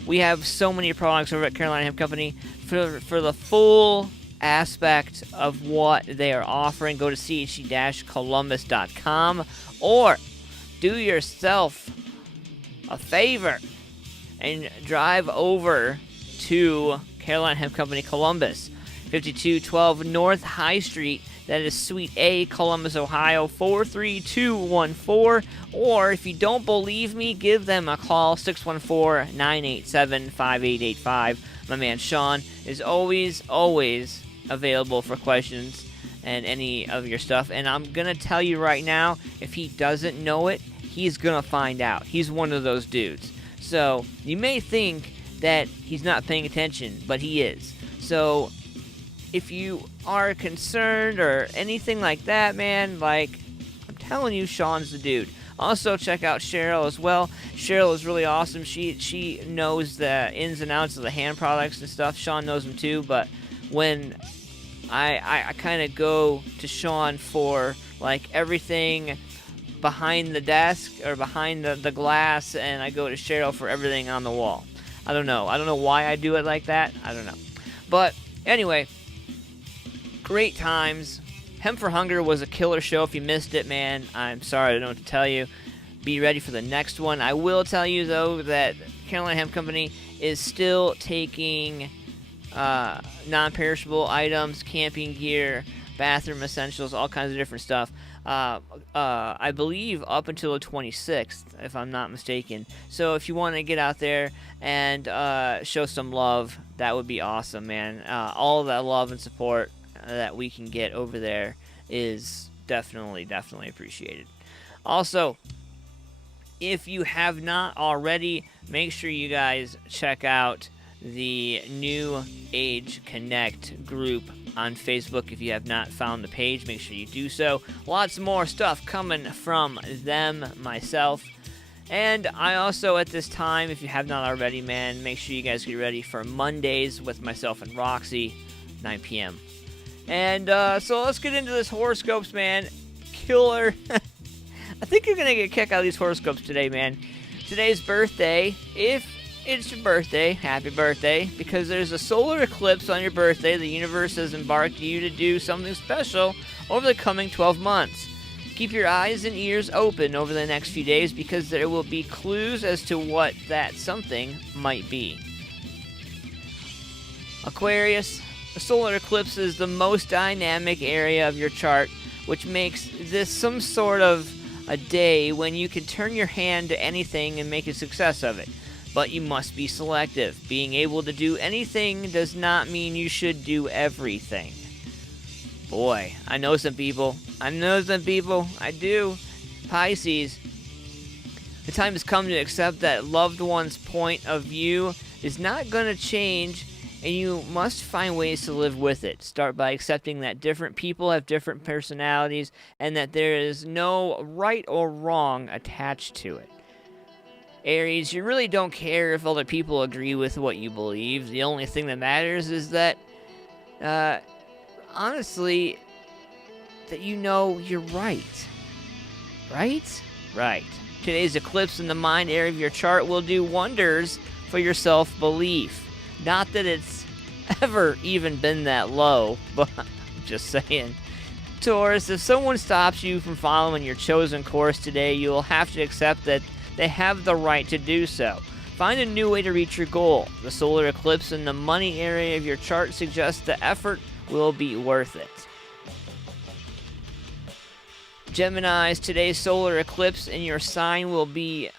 we have so many products over at Carolina Hemp Company. For the full aspect of what they are offering, go to chc-columbus.com, or do yourself a favor and drive over to Carolina Hemp Company, Columbus, 5212 North High Street. That is Suite A, Columbus, Ohio, 43214. Or if you don't believe me, give them a call, 614-987-5885. My man Sean is always available for questions and any of your stuff. And I'm going to tell you right now, if he doesn't know it, he's going to find out. He's one of those dudes. So you may think that he's not paying attention, but he is. So if you are concerned or anything like that, man, like, I'm telling you, Sean's the dude. Also, check out Cheryl as well. Cheryl is really awesome. She knows the ins and outs of the hand products and stuff. Sean knows them too, but when I kind of go to Sean for, like, everything behind the desk or behind the glass, and I go to Cheryl for everything on the wall. I don't know why I do it like that. I don't know. But anyway, great times. Hemp for Hunger was a killer show. If you missed it, man, I'm sorry, I don't know what to tell you. Be ready for the next one. I will tell you, though, that Carolina Hemp Company is still taking non-perishable items, camping gear, bathroom essentials, all kinds of different stuff. I believe up until the 26th, if I'm not mistaken. So if you want to get out there and show some love, that would be awesome, man. All of that love and support that we can get over there is definitely appreciated. Also, if you have not already, make sure you guys check out the New Age Connect group on Facebook. If you have not found the page, make sure you do so. Lots more stuff coming from them, myself. And I also, at this time, if you have not already, man, make sure you guys get ready for Mondays with myself and Roxy, 9 p.m. And so let's get into this horoscopes, man. Killer. I think you're going to get a kick out of these horoscopes today, man. Today's birthday, if it's your birthday, happy birthday, because there's a solar eclipse on your birthday. The universe has embarked you to do something special over the coming 12 months. Keep your eyes and ears open over the next few days because there will be clues as to what that something might be. Aquarius, the solar eclipse is the most dynamic area of your chart, which makes this some sort of a day when you can turn your hand to anything and make a success of it. But you must be selective. Being able to do anything does not mean you should do everything. Boy, I know some people. I do. Pisces. The time has come to accept that loved one's point of view is not going to change, and you must find ways to live with it. Start by accepting that different people have different personalities and that there is no right or wrong attached to it. Aries, you really don't care if other people agree with what you believe. The only thing that matters is that, honestly, that you know you're right. Right? Right. Today's eclipse in the mind area of your chart will do wonders for your self-belief. Not that it's ever even been that low, but I'm just saying. Taurus, if someone stops you from following your chosen course today, you'll have to accept that they have the right to do so. Find a new way to reach your goal. The solar eclipse in the money area of your chart suggests the effort will be worth it. Geminis, today's solar eclipse in your sign will be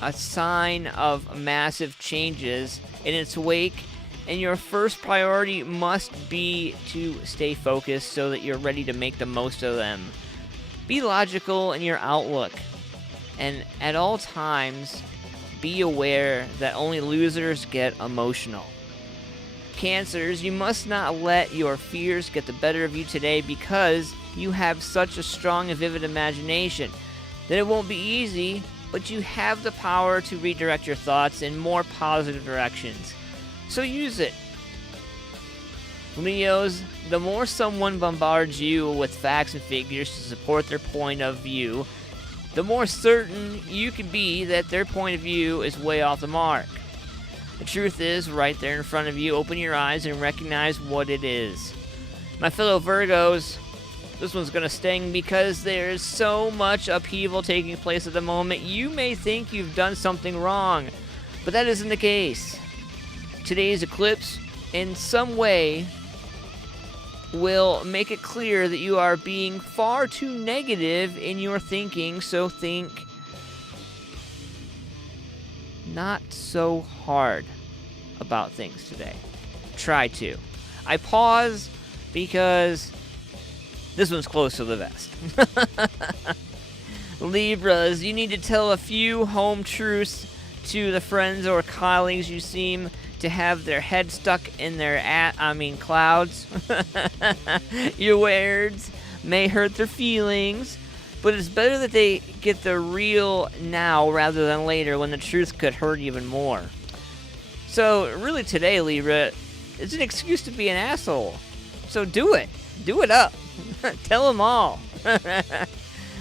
a sign of massive changes in its wake, and your first priority must be to stay focused so that you're ready to make the most of them. Be logical in your outlook, and at all times, be aware that only losers get emotional. Cancers, you must not let your fears get the better of you today because you have such a strong and vivid imagination that it won't be easy, but you have the power to redirect your thoughts in more positive directions. So use it. Leos, the more someone bombards you with facts and figures to support their point of view, the more certain you can be that their point of view is way off the mark. The truth is right there in front of you. Open your eyes and recognize what it is. My fellow Virgos, this one's going to sting because there's so much upheaval taking place at the moment. You may think you've done something wrong, but that isn't the case. Today's eclipse, in some way, will make it clear that you are being far too negative in your thinking, so think not so hard about things today. Try to. I pause because this one's close to the vest. Libras, you need to tell a few home truths to the friends or colleagues you seem to have their head stuck in their clouds. Your words may hurt their feelings, but it's better that they get the real now rather than later when the truth could hurt even more. So really today, Libra, it's an excuse to be an asshole. So do it. Do it up. Tell them all.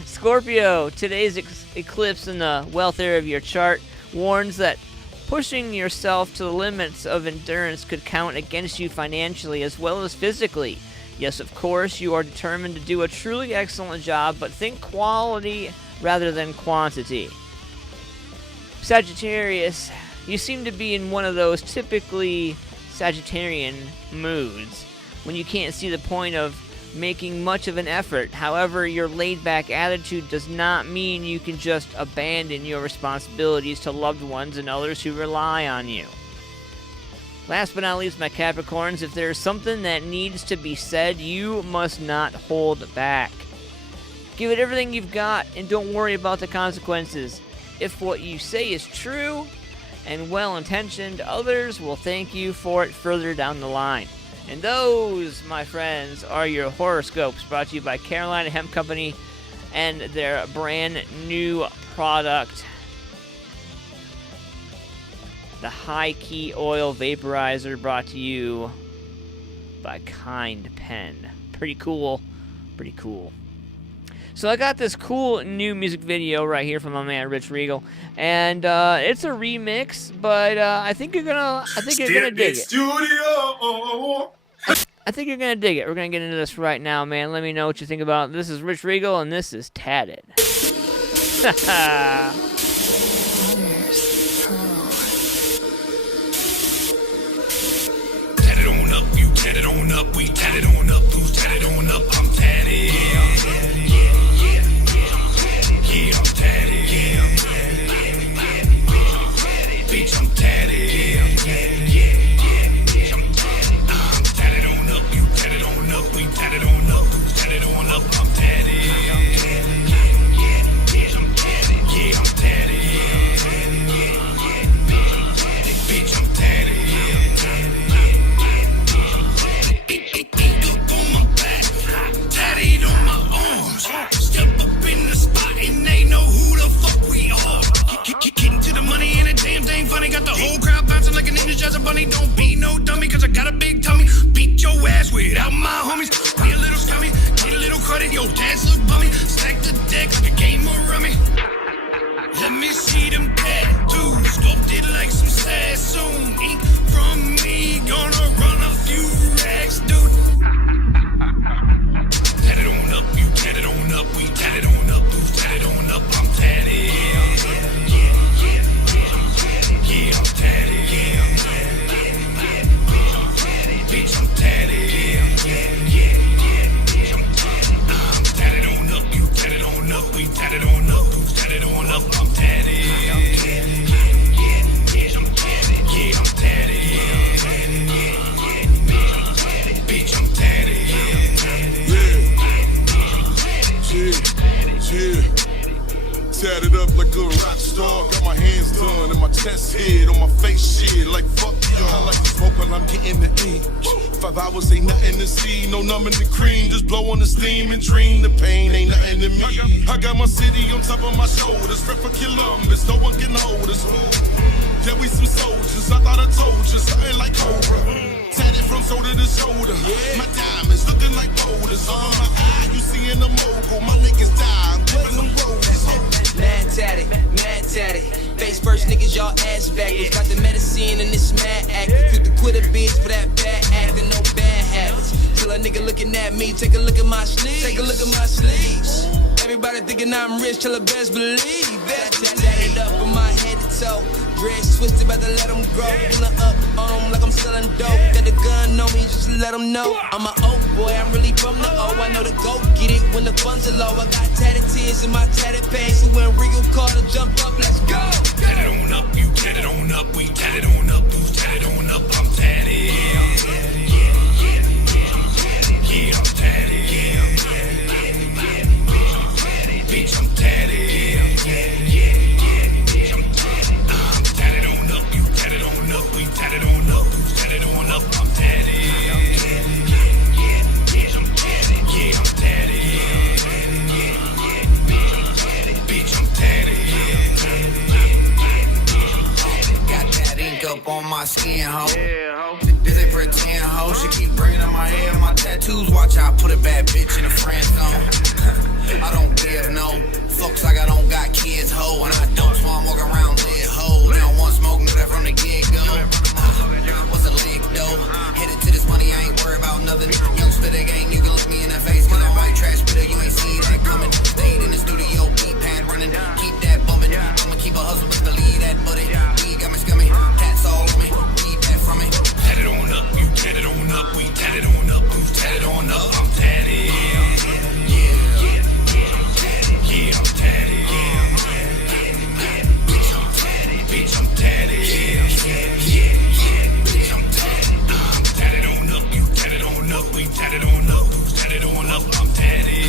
Scorpio, today's eclipse in the wealth area of your chart warns that pushing yourself to the limits of endurance could count against you financially as well as physically. Yes, of course, you are determined to do a truly excellent job, but think quality rather than quantity. Sagittarius, you seem to be in one of those typically Sagittarian moods when you can't see the point of making much of an effort. However, your laid-back attitude does not mean you can just abandon your responsibilities to loved ones and others who rely on you. Last but not least, my Capricorns, if there's something that needs to be said, you must not hold back. Give it everything you've got and don't worry about the consequences. If what you say is true and well-intentioned, others will thank you for it further down the line. And those, my friends, are your horoscopes brought to you by Carolina Hemp Company and their brand new product, the High Key Oil Vaporizer, brought to you by Kind Pen. Pretty cool. Pretty cool. So I got this cool new music video right here from my man Rich Regal, and it's a remix, but I think you're gonna dig it. Studio. I think you're gonna dig it. We're gonna get into this right now, man. Let me know what you think about it. This is Rich Regal, and this is Tatted. Tatted on up, you tatted on up, we tatted on up, who's tatted on up? I'm tatted. Yeah, I'm tatted. Yeah, I'm tatted. Bitch, I'm tatted. I'm tatted on up, you tatted on up, we tatted on up, who's tatted on up? I'm tatted. Yeah, I'm tatted. Bitch, I'm tatted. Ink up on my back, tatted on my arms. Step up in the spot and they know who the fuck we are. Getting to the money and a damn thing funny. Got the whole crowd bouncing like an Energizer bunny. Don't be no dummy, cause I got a big tummy. Beat your ass without my homies. Be a little scummy, get a little cruddy. Yo, dance look bummy. Stack the deck like a game of rummy. Let me see them tattoos, sculpted like some Sassoon. Ink from me, gonna run a few racks, dude. Tatted on up, you tatted on up, we tatted on up, who's tatted on up? I'm tatted. Yeah, I'm tatted. Bitch, I'm tatted. I'm tatted on up, you tatted on up, we tatted on up, who's tatted on up? I'm tatted. I'm tatted. Bitch, I'm tatted. Yeah. Tatted up like a rock star. Got my hands done and my chest hid on my face shit. Like fuck you. I like to smoke while I'm getting the ink. 5 hours ain't nothing to see. No numbing the cream. Just blow on the steam and dream. The pain ain't nothing to me. I got my city on top of my shoulders. Rep for Columbus. No one can hold us. Yeah, we some soldiers. I thought I told you. Something like Cobra. Tatted from shoulder to shoulder. My diamonds looking like boulders. All on my eye, you seeing the mogul. My niggas die. I'm playing them roses. Mad tatted. Face first, niggas, y'all ass backwards. Got the medicine and this mad acting. Took the Twitter bitch for that bad acting, no bad habits. Till a nigga looking at me, take a look at my sleeves. Everybody thinking I'm rich, till the best believe that. Tatted up from my head to toe. Dreads twisted, about to let them grow. Pulling up on them like I'm selling dope. Got the gun on me, just to let them know. I'm an old boy, I'm really from the O. I know the go get it when the funds are low. I got tatted tears in my tatted pants. So when Regal Carter jump up, let's go. Tatted on up, you tatted on up, we tatted on up, who's tatted on up? I'm tatted. Yeah, I'm tatted. Bitch, I'm tatted. I'm tatted on up, you tatted on up, we tatted on up, who's tatted on up? I'm tatted. Bitch, I'm tatted. Bitch, I'm tatted. Got that ink up on my skin, ho. This ain't pretend, ho. She keep bringing up my head, my tattoos. Watch out, put a bad bitch in a friend zone. I don't give no fucks like I don't got kids, ho. And I don't, so I'm walking around lit, ho. They don't want smoke, knew that from the get-go. What's a lick, though? Headed to this money, I ain't worried about nothing. Young spitter gang, you can look me in the face, cause I'm white trash spitter, you ain't see that coming. Stayed in the studio, beat pad running, keep that bumping. I'ma keep a hustle, but the lead that buddy. We got me scummy, cats all on me, read that from me. Tatted on up, you tatted on up, we tatted on up, who's tatted on up? I'm tatted. Yeah, I'm tatted. Bitch, I'm tatted. Bitch, I'm tatted. I'm tatted on up, you tatted on up, we tatted on up, who's tatted on up? I'm tatted.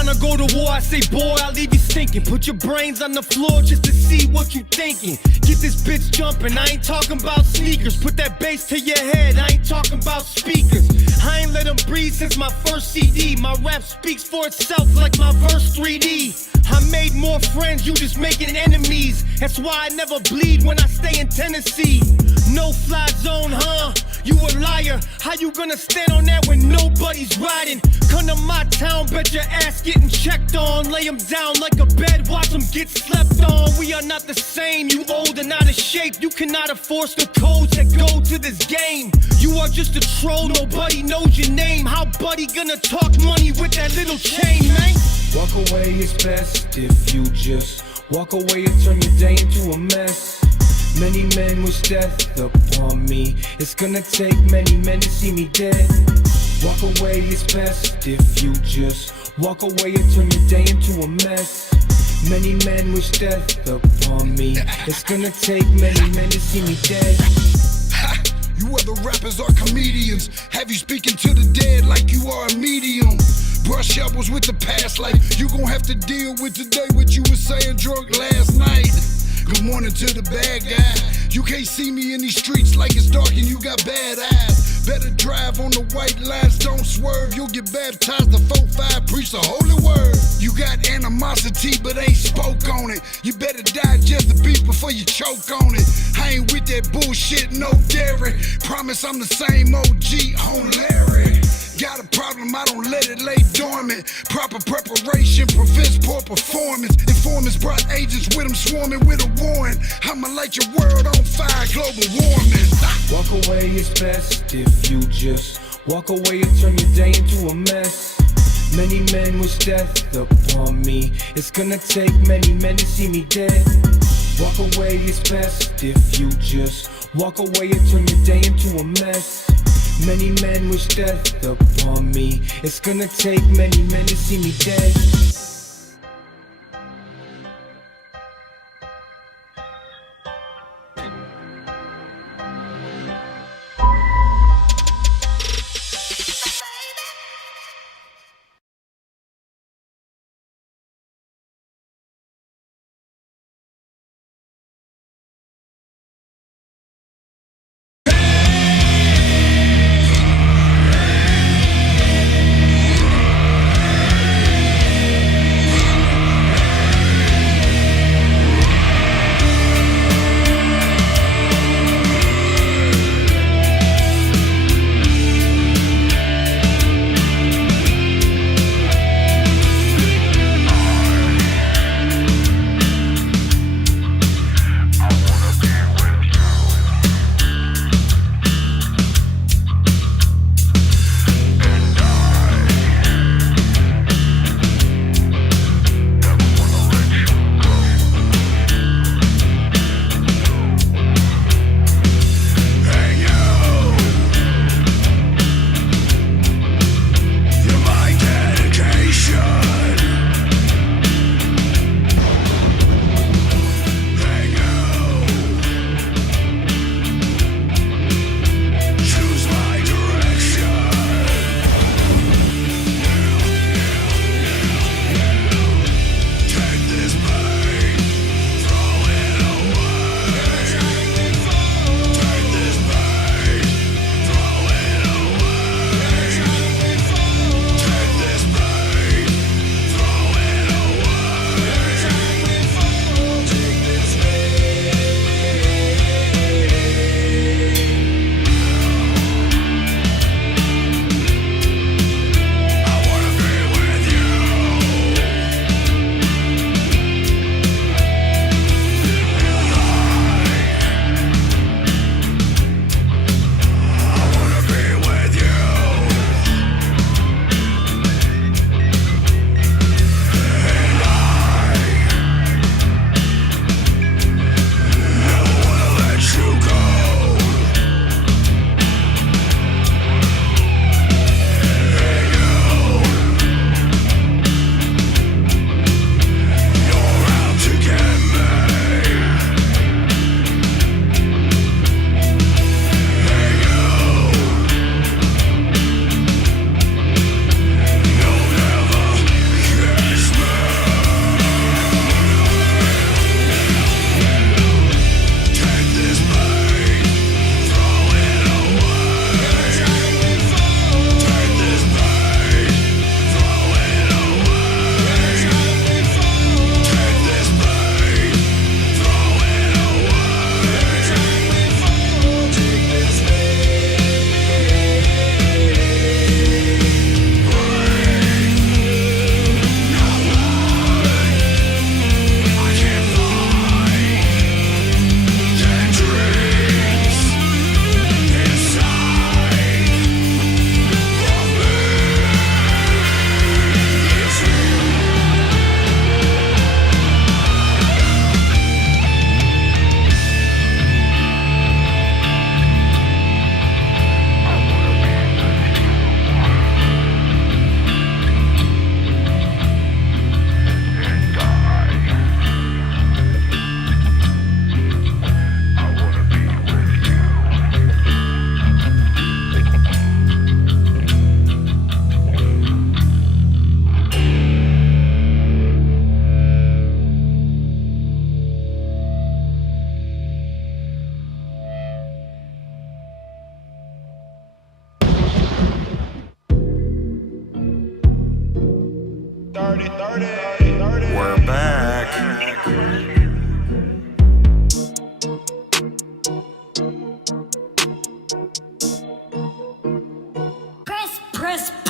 wanna go to war, I say, boy, I'll leave you stinking. Put your brains on the floor just to see what you thinking. Get this bitch jumping, I ain't talking about sneakers. Put that bass to your head, I ain't talking about speakers. I ain't let them breathe since my first CD. My rap speaks for itself like my verse 3D. I made more friends, you just making enemies. That's why I never bleed when I stay in Tennessee. No fly zone, huh? You a liar. How you gonna stand on that when nobody's riding? Come to my town, bet your ass getting checked on. Lay 'em down like a bed, watch 'em get slept on. We are not the same, you old and out of shape. You cannot enforce the codes that go to this game. You are just a troll, nobody knows your name. How buddy gonna talk money with that little chain, man? Walk away is best if you just walk away and turn your day into a mess. Many men wish death upon me. It's gonna take many men to see me dead. Walk away is best if you just walk away and turn your day into a mess. Many men wish death upon me. It's gonna take many men to see me dead. You other rappers are comedians. Have you speaking to the dead like you are a medium? Brush elbows with the past like you gon' have to deal with today what you was saying drunk last night. Good morning to the bad guy. You can't see me in these streets like it's dark and you got bad eyes. Better drive on the white lines, don't swerve. You'll get baptized, the 4-5 preach the holy word. You got animosity but ain't spoke on it. You better digest the beef before you choke on it. I ain't with that bullshit, no dairy. Promise I'm the same OG on Larry. Got a problem, I don't let it lay dormant. Proper preparation prevents poor performance. Informants brought agents with them swarming with a warrant. I'ma light your world on fire, global warming. Walk away is best if you just walk away and turn your day into a mess. Many men wish death upon me. It's gonna take many men to see me dead. Walk away is best if you just walk away and turn your day into a mess. Many men wish death upon me. It's gonna take many men to see me dead.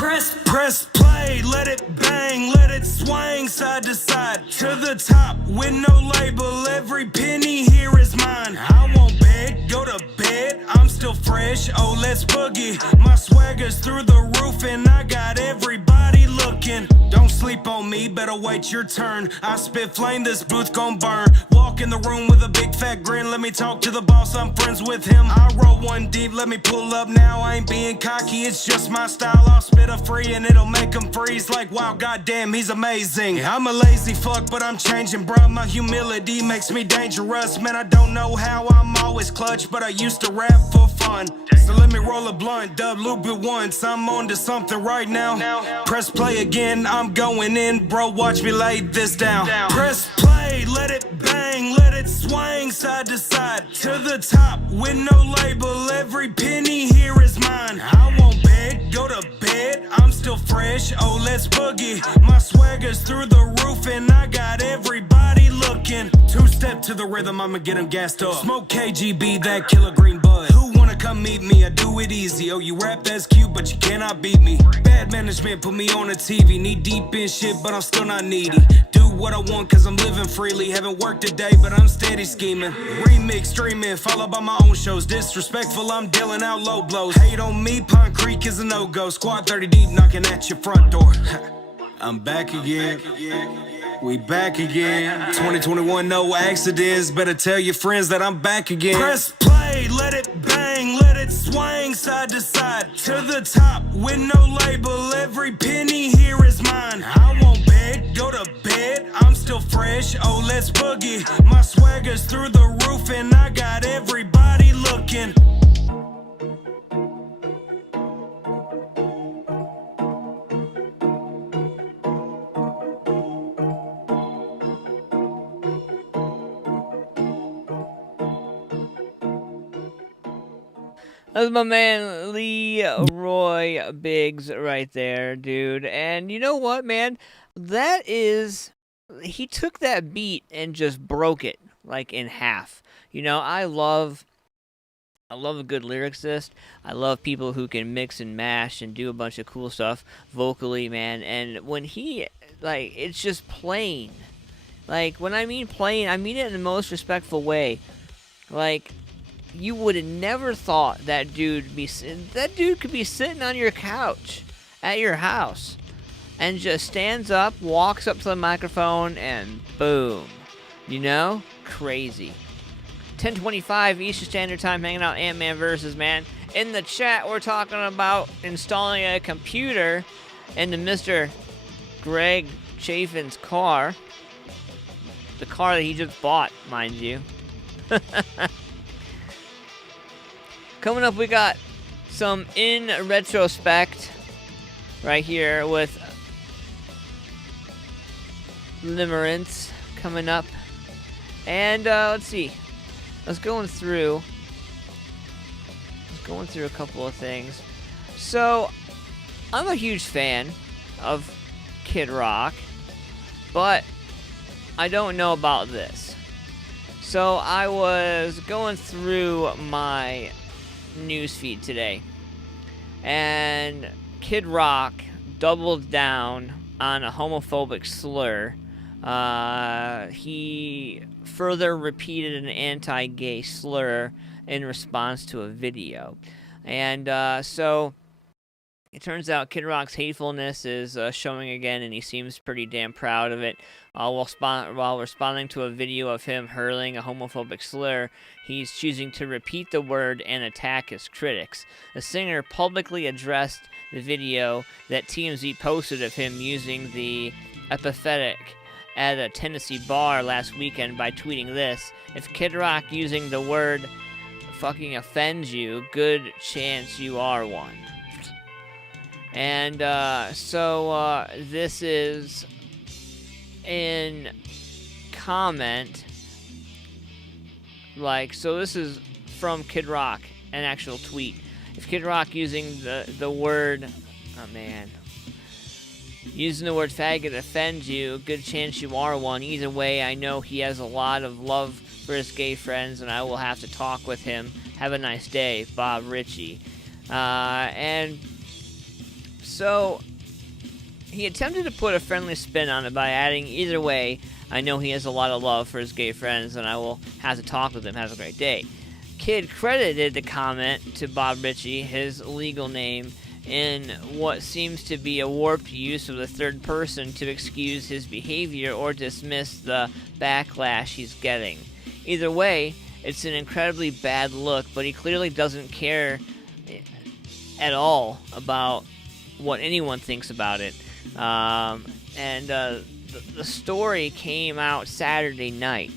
Press play, let it bang, let it swing side to side. To the top with no label, every penny here is mine. I won't beg, go to bed, I'm still fresh, oh let's boogie. My swagger's through the roof and I got everybody looking. Don't sleep on me, better wait your turn. I spit flame, this booth gon' burn. Walk in the room with a big fat grin, let me talk to the boss, I'm friends with him. I roll one deep, let me pull up now, I ain't being cocky, it's just my style. I'll spit a free and it'll make him freeze like wow, goddamn, he's amazing. I'm a lazy fuck, but I'm changing, bruh. My humility makes me dangerous. Man, I don't know how I'm always clutch, but I used to rap for fun. So let me roll a blunt, dub loop it once. I'm on to something right now. Press play again, I'm going in, bro, watch me lay this down. Press play, let it bang, let it swing side to side. To the top with no label, every penny here is mine. I won't beg, go to bed, I'm still fresh, oh let's boogie. My swagger's through the roof and I got everybody looking. Two-step to the rhythm, I'ma get them gassed up. Smoke KGB, that killer green bud. Who wanna come meet me? I do it easy. Oh, you rap, that's cute, but you cannot beat me. Bad management put me on the TV. Knee deep in shit, but I'm still not needy. Do what I want cause I'm living freely. Haven't worked a day, but I'm steady scheming. Remix, streaming, followed by my own shows. Disrespectful, I'm dealing out low blows. Hate on me, Pine Creek is a no-go. Squad 30 deep, knocking at your front door. I'm back again. We back again. 2021, no accidents. Better tell your friends that I'm back again. Press play, let it bang, let it swing side to side. To the top with no label, every penny here is mine. I won't beg, go to bed, I'm still fresh, oh let's boogie. My swagger's through the roof and I got everybody looking. That was my man Leroy Biggs right there, dude. And you know what, man? He took that beat and just broke it, like, in half. You know, I love a good lyricist. I love people who can mix and mash and do a bunch of cool stuff vocally, man. And when he, like, it's just plain. Like, when I mean plain, I mean it in the most respectful way. Like, you would have never thought that dude could be sitting on your couch at your house and just stands up, walks up to the microphone, and boom. You know? Crazy. 10:25 Eastern Standard Time, hanging out AntmanVs, man. In the chat, we're talking about installing a computer into Mr. Greg Chafin's car. The car that he just bought, mind you. Coming up, we got some in retrospect right here with Limerence coming up. And let's see. I was going through a couple of things. So, I'm a huge fan of Kid Rock, but I don't know about this. So, I was going through my newsfeed today, and Kid Rock doubled down on a homophobic slur. He further repeated an anti-gay slur in response to a video, and so it turns out Kid Rock's hatefulness is showing again, and he seems pretty damn proud of it. While responding to a video of him hurling a homophobic slur, he's choosing to repeat the word and attack his critics. The singer publicly addressed the video that TMZ posted of him using the epithet at a Tennessee bar last weekend by tweeting this: "If Kid Rock using the word fucking offends you, good chance you are one." And so this is in comment, like, so this is from Kid Rock, an actual tweet. If Kid Rock using the word, using the word faggot offends you, good chance you are one. Either way, I know he has a lot of love for his gay friends, and I will have to talk with him. Have a nice day, Bob Ritchie. And So, he attempted to put a friendly spin on it by adding, either way, I know he has a lot of love for his gay friends, and I will have to talk with him. Have a great day. Kid credited the comment to Bob Ritchie, his legal name, in what seems to be a warped use of the third person to excuse his behavior or dismiss the backlash he's getting. Either way, it's an incredibly bad look, but he clearly doesn't care at all about what anyone thinks about it. The story came out Saturday night.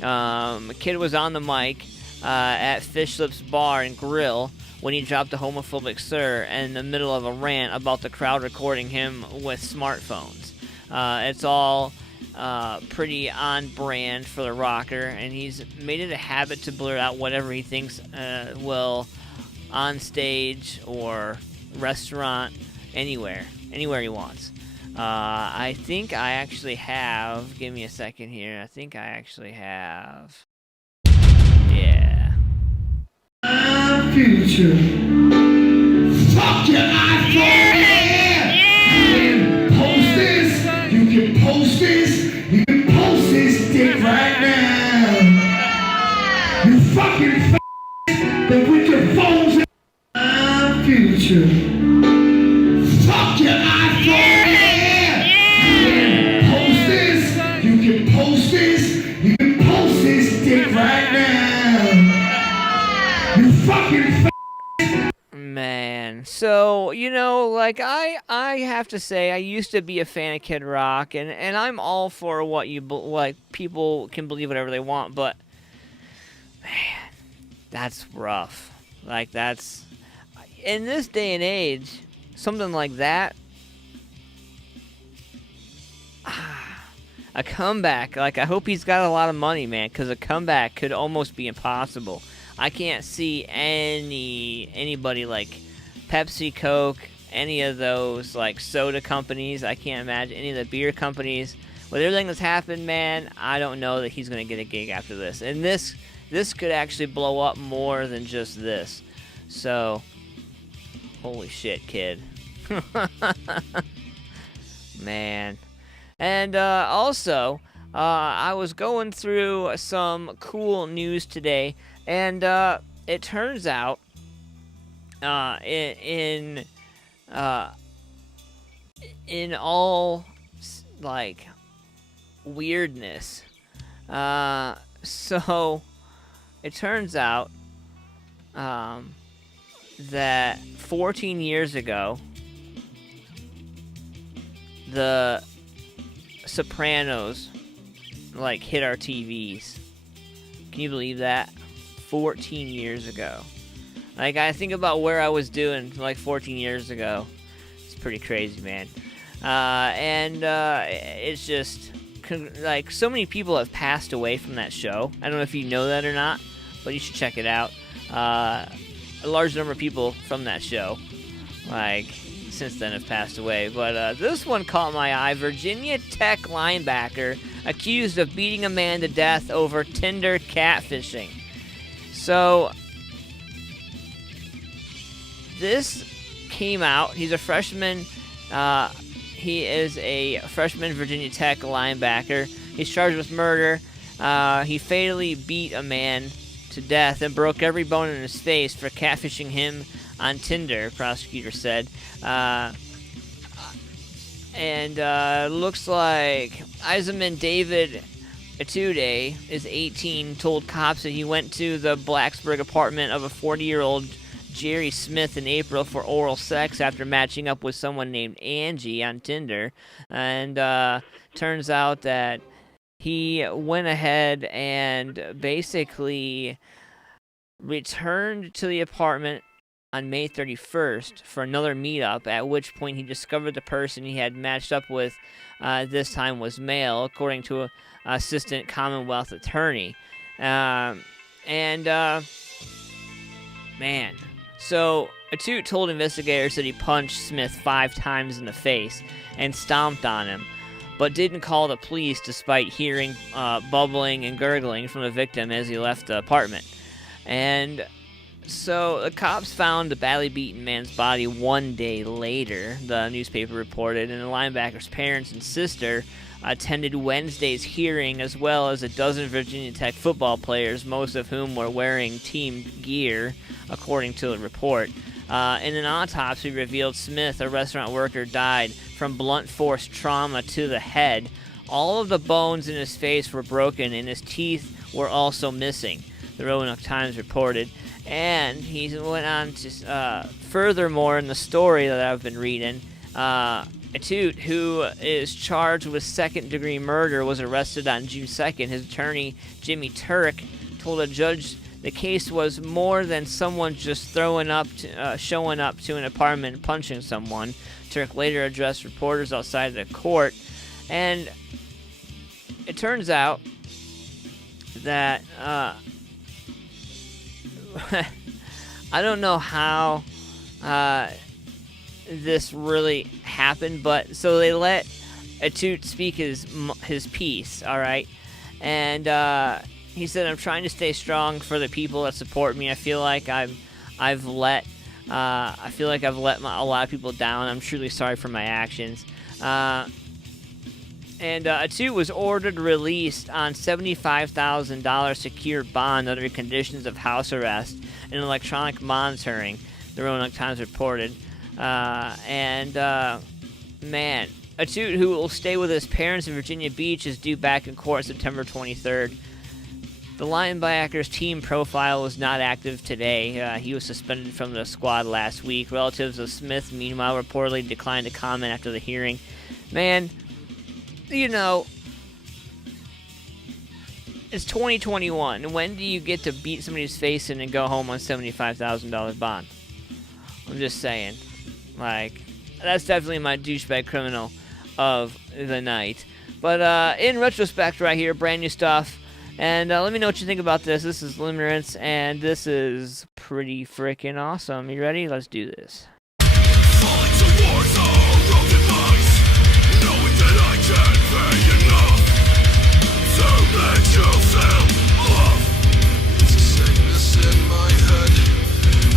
A kid was on the mic at Fish Lips Bar and Grill when he dropped a homophobic slur in the middle of a rant about the crowd recording him with smartphones. It's all pretty on brand for the rocker, and he's made it a habit to blur out whatever he thinks will on stage or restaurant, anywhere he wants. I think I actually have, give me a second here, I think I actually have, yeah. Future. Fuck your iPhone, yeah! You can post this, you can post this, you can post this dick right now. You fucking then put your phones in future. Fuck your iPhone, yeah! You can post this, you can post this, you can post this dick right now. You fucking Man, so, you know, like, I have to say, I used to be a fan of Kid Rock, and I'm all for what you, like, people can believe whatever they want, but, man, that's rough. Like, that's, in this day and age, something like that, a comeback, like, I hope he's got a lot of money, man, because a comeback could almost be impossible. I can't see anybody like Pepsi, Coke, any of those like soda companies. I can't imagine any of the beer companies. With everything that's happened, man, I don't know that he's going to get a gig after this. And this could actually blow up more than just this. So, holy shit, kid. Man. And also, I was going through some cool news today. And it turns out, in all like weirdness, so it turns out that 14 years ago, the Sopranos like hit our TVs. Can you believe that? 14 years ago. Like, I think about where I was doing like 14 years ago. It's pretty crazy, man. It's just like so many people have passed away from that show. I don't know if you know that or not, but you should check it out. A large number of people from that show, like, since then have passed away. But this one caught my eye. Virginia Tech linebacker accused of beating a man to death over Tinder catfishing. So, this came out. He's a freshman. He is a freshman Virginia Tech linebacker. He's charged with murder. He fatally beat a man to death and broke every bone in his face for catfishing him on Tinder, prosecutor said. Looks like Isaman David Etude is 18, told cops that he went to the Blacksburg apartment of a 40-year-old Jerry Smith in April for oral sex after matching up with someone named Angie on Tinder. And turns out that he went ahead and basically returned to the apartment on May 31st for another meetup, at which point he discovered the person he had matched up with this time was male, according to an assistant Commonwealth attorney. Man, so Atute told investigators that he punched Smith 5 times in the face and stomped on him, but didn't call the police despite hearing bubbling and gurgling from the victim as he left the apartment. And So the cops found the badly beaten man's body 1 day later, the newspaper reported, and the linebacker's parents and sister attended Wednesday's hearing, as well as a dozen Virginia Tech football players, most of whom were wearing team gear, according to the report. In an autopsy revealed Smith, a restaurant worker, died from blunt force trauma to the head. All of the bones in his face were broken, and his teeth were also missing, the Roanoke Times reported. And he went on to, furthermore in the story that I've been reading, Atute, who is charged with second-degree murder, was arrested on June 2nd. His attorney, Jimmy Turk, told a judge the case was more than someone just showing up to an apartment and punching someone. Turk later addressed reporters outside the court, and it turns out that I don't know how this really happened, but so they let Atute speak his piece, all right, and he said, "I'm trying to stay strong for the people that support me. I feel like I've let a lot of people down. I'm truly sorry for my actions." And Atute was ordered released on $75,000 secured bond under conditions of house arrest and electronic monitoring, the Roanoke Times reported. Man, Atute, who will stay with his parents in Virginia Beach, is due back in court September 23rd. The linebacker's team profile was not active today. He was suspended from the squad last week. Relatives of Smith, meanwhile, reportedly declined to comment after the hearing. Man, you know, it's 2021. When do you get to beat somebody's face in and go home on $75,000 bond? I'm just saying. Like, that's definitely my douchebag criminal of the night. But in retrospect right here, brand new stuff. And let me know what you think about this. This is Limerence, and this is pretty freaking awesome. You ready? Let's do this. Falling towards our own demise, knowing that I can't pay enough to make you feel love. It's a sickness in my head,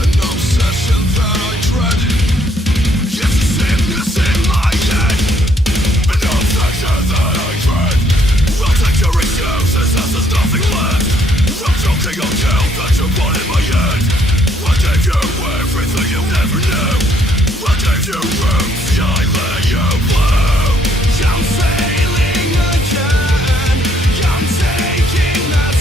an obsession that I dread. It's a sickness in my head, an obsession that I dread. I'll take your excuses as there's nothing left. I'm joking on guilt that you put in my head. I gave you everything you never knew. I gave you roots, I let you bloom. I'm sailing again, I'm taking that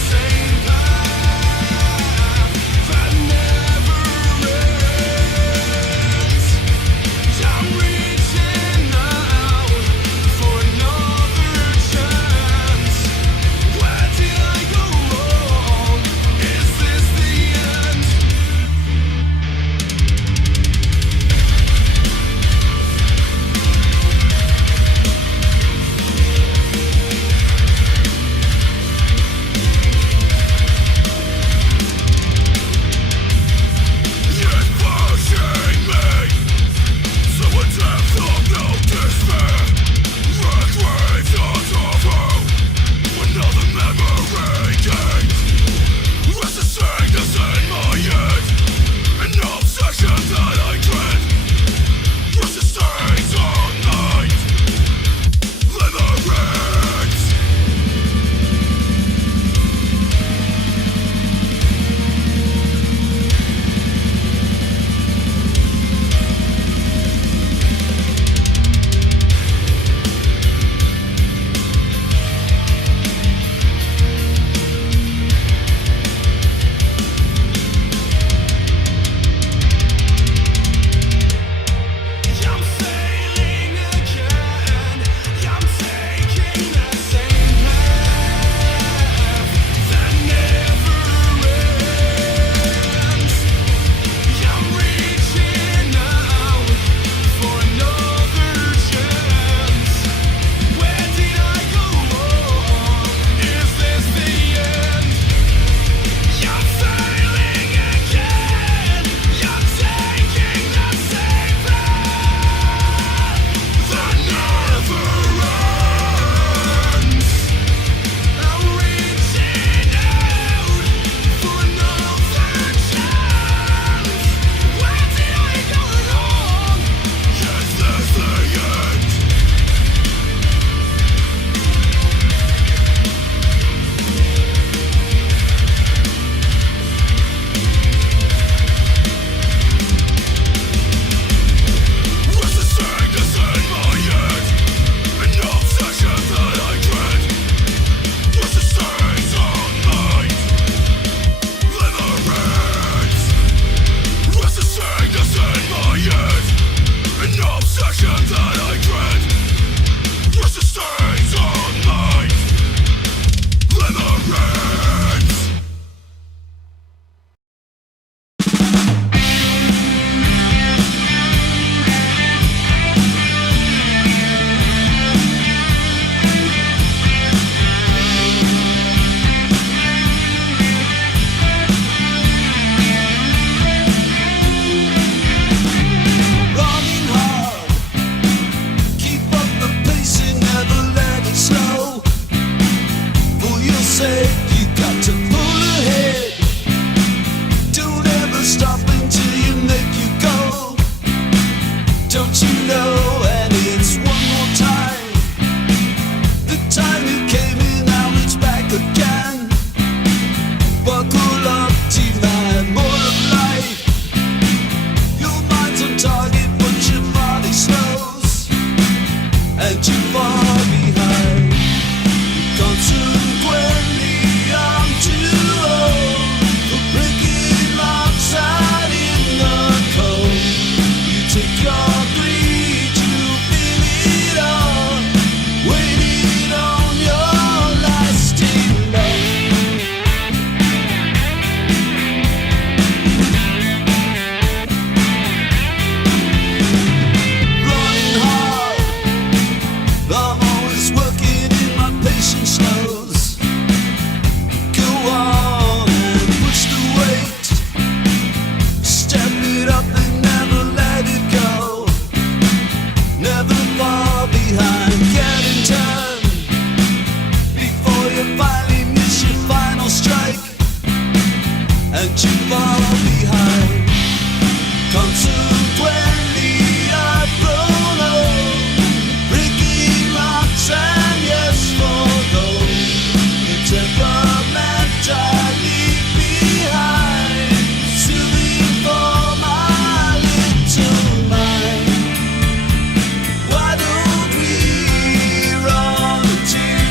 Don't you know? And it's one more time. The time you came in, now it's back again. Buckle up, T-Man, more of life. Your mind's on target, but your body slows, and you fall behind. Consequently, I'm too old for breaking locks out in the cold. You take your greed, you fill it all, waiting on your lasting love. Running hard, I'm always working in my patience slows. Go on and push the weight, step it up and never let it go. Never fall behind, get in turn before you finally miss your final strike, and you fall behind. Consequently, I've grown old, breaking rocks and yes for gold. The temperament I leave behind, soothing for my little mind. Why don't we run till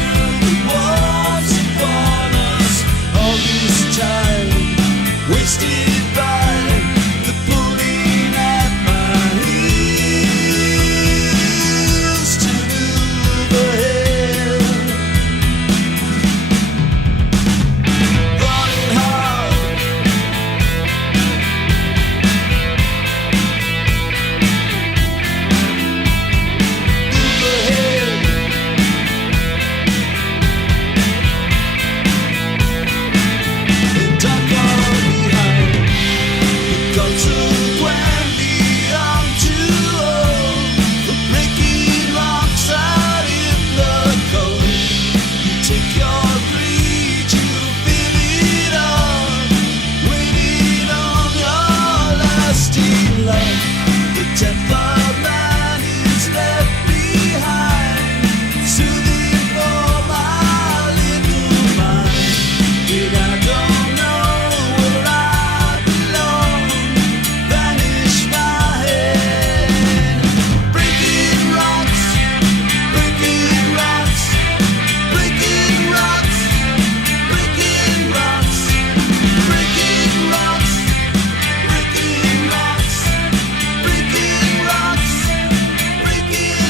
the walls upon us? All this time wasted by the pulling at my heels to move ahead. Running hard, move ahead. And I'm far behind. Consequently, I'm too old for breaking rocks out in the cold. You take your greed, you fill it up, waiting on your lasting love. The temperament is left behind, soothing for my little mind. And I don't know where I belong, vanish my head. Breaking rocks, breaking rocks, breaking rocks, breaking rocks, breaking rocks, breaking rocks, breaking rocks, breaking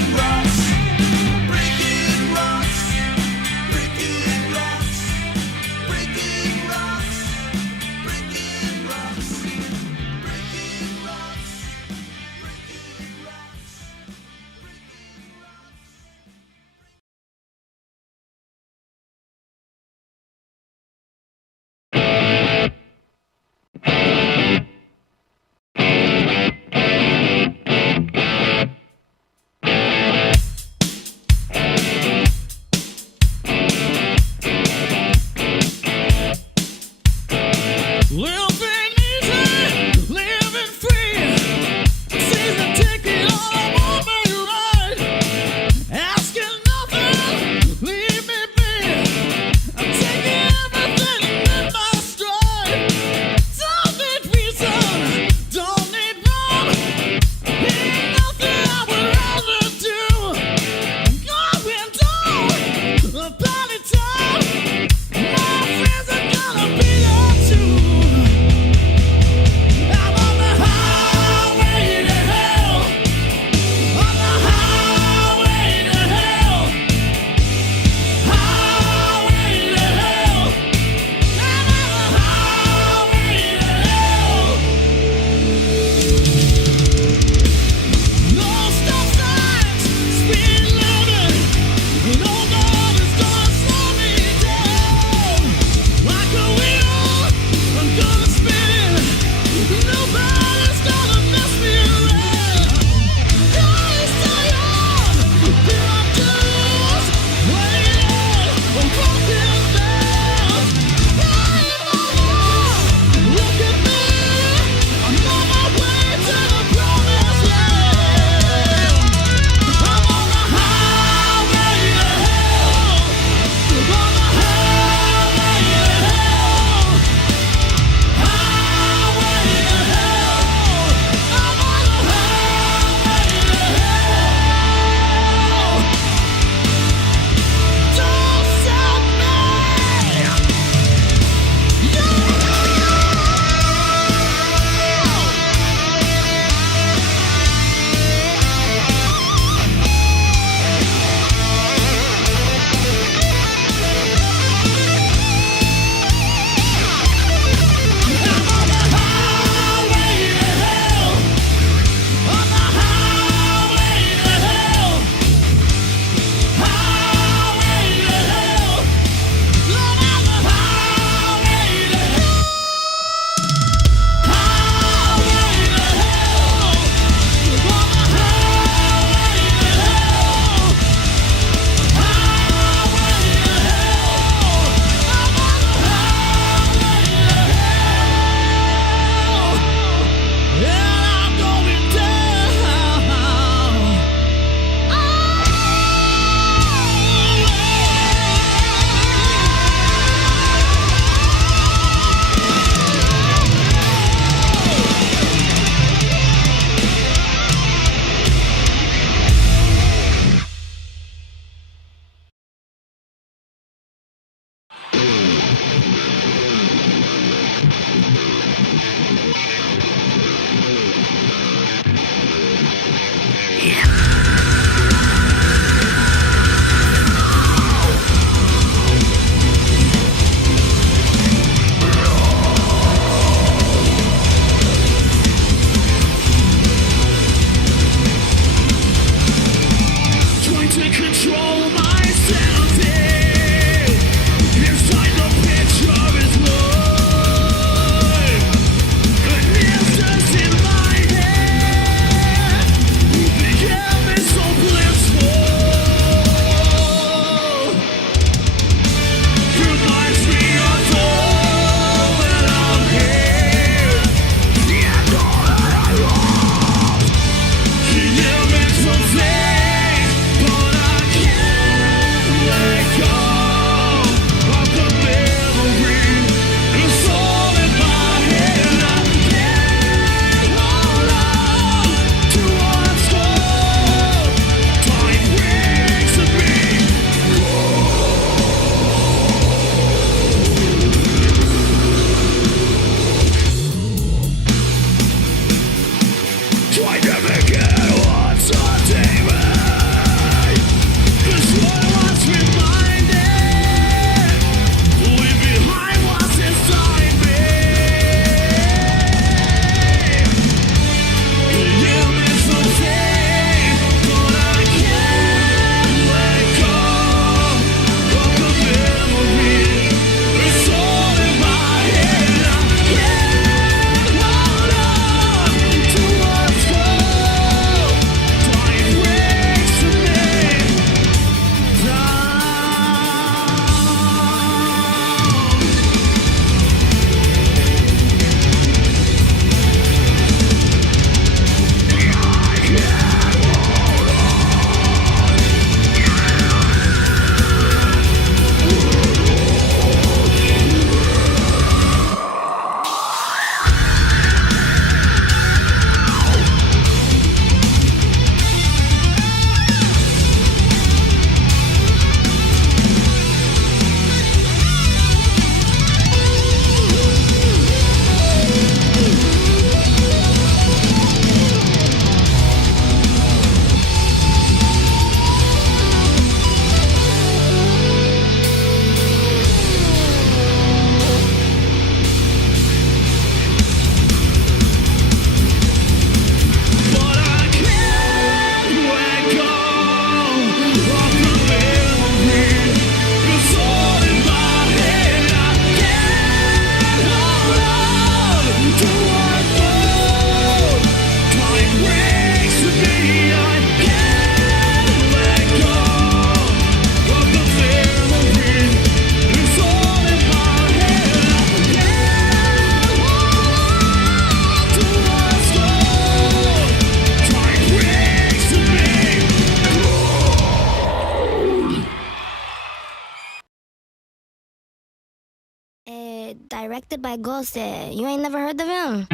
Directed by Ghosted. You ain't never heard of him?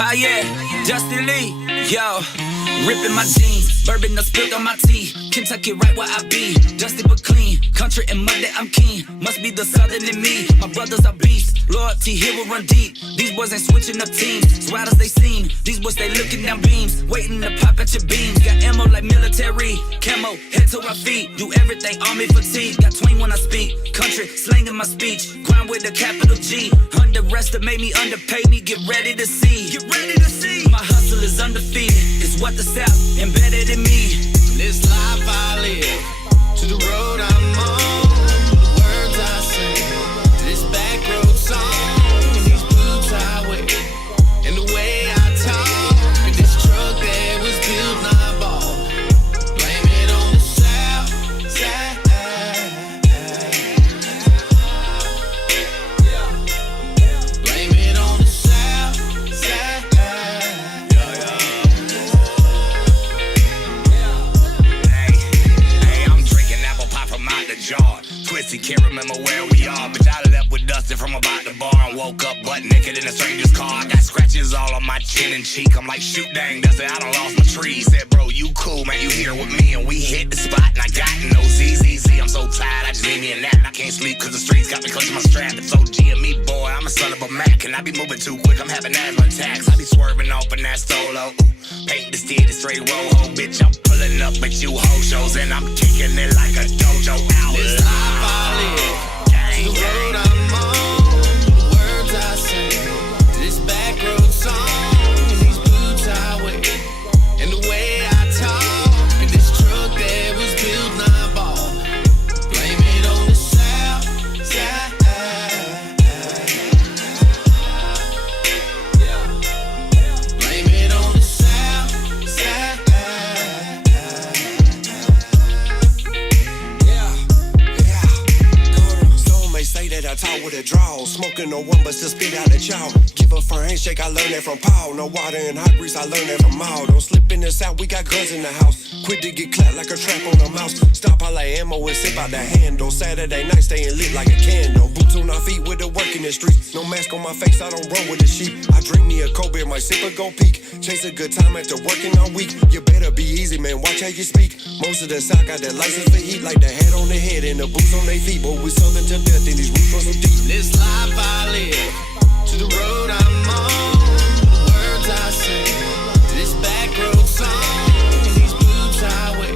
Ah yeah, Dusty Lee, yo, ripping my jeans, bourbon no spilled on my tea. Kentucky right where I be, dusty but clean. Country and muddy, I'm keen. Must be the southern in me. My brothers are beasts. Loyalty here will run deep. These boys ain't switching up teams. As they seen. These boys they looking down beams, waiting to pop at your beams. Got ammo like military, camo head to our feet. Do everything army fatigue. Got twang when I speak. Country slanging my speech. Grind with a capital G. Underestimate me, underpay me. Get ready to see. Get ready to see. My hustle is undefeated. It's what the South embedded in me. This life I live, to the road I'm on, the words I sing, this back road song, and these boots I wear, and the way I talk, and this truck that was built not bought. Blame it on the South side. Blame it on the South side. Jar. Twisty, can't remember where we are, but I left with Dustin from about the bar and woke up butt naked in a stranger's car. I got scratches all on my chin and cheek. I'm like, shoot dang, Dustin, I done lost my tree. He said, bro, you cool, man, you here with me, and we hit the spot, and I got no ZZZ. I'm so tired, I just need me a nap, and I can't sleep cause the streets got me clutching my strap. It's OG and me, boy, I'm a son of a Mac, and I be moving too quick, I'm having asthma attacks. I be swerving off in that solo, paint the steer, the straight roll, bitch, I'm pulling up at you ho shows, and I'm kicking it like a dojo out. This life I live, to the road I'm on, the words I sing, this back road song, and these boots I wear, and the way I talk, and this truck that was built not bought. Blame it on the South side. Blame it on the South side. Say that I talk with a draw, smoking no one but still spit out a chow. Give a firm handshake, I learned that from Paul. No water and hot grease, I learned that from Maul. Don't slip in the South, we got guns in the house. Quit to get clapped like a trap on a mouse. Stop all like ammo and sip out the handle. Saturday night staying lit like a candle. Boots on our feet with the work in the streets. No mask on my face, I don't run with the sheep. I drink me a cold beer, my sipper go peak. Chase a good time after working all week. You better be easy, man, watch how you speak. Most of the South got that license for heat, like the hat on their head and the boots on their feet. Boy, we southern to death in these roots run so deep. This life I live, to the road I'm on, the words I sing, this back road song, and these boots I wear,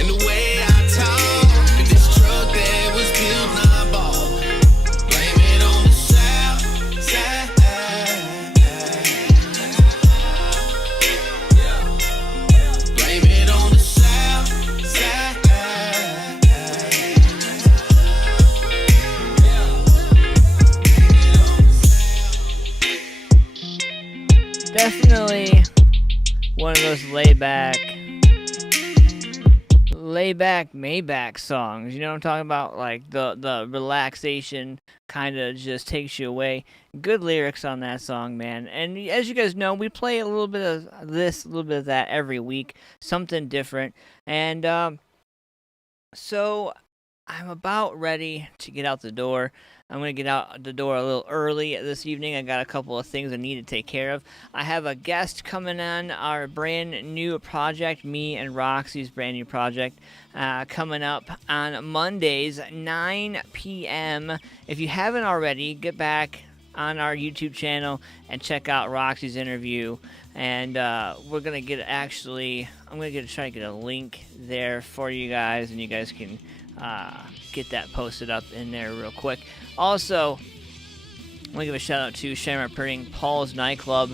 and the way I talk, and this truck that was built not bought. Blame it on the South side. Blame it on the South side. Definitely one of those layback Maybach songs. You know what I'm talking about? Like the relaxation kind of just takes you away. Good lyrics on that song, man. And as you guys know, we play a little bit of this, a little bit of that every week. Something different. And so I'm about ready to get out the door. I'm going to get out the door a little early this evening. I got a couple of things I need to take care of. I have a guest coming on our brand new project, me and Roxy's brand new project, coming up on Mondays, 9 p.m. If you haven't already, get back on our YouTube channel and check out Roxy's interview. And we're going to get I'm going to try to get a link there for you guys, and you guys can get that posted up in there real quick. Also, I want to give a shout out to Shamrock Printing, Paul's Nightclub,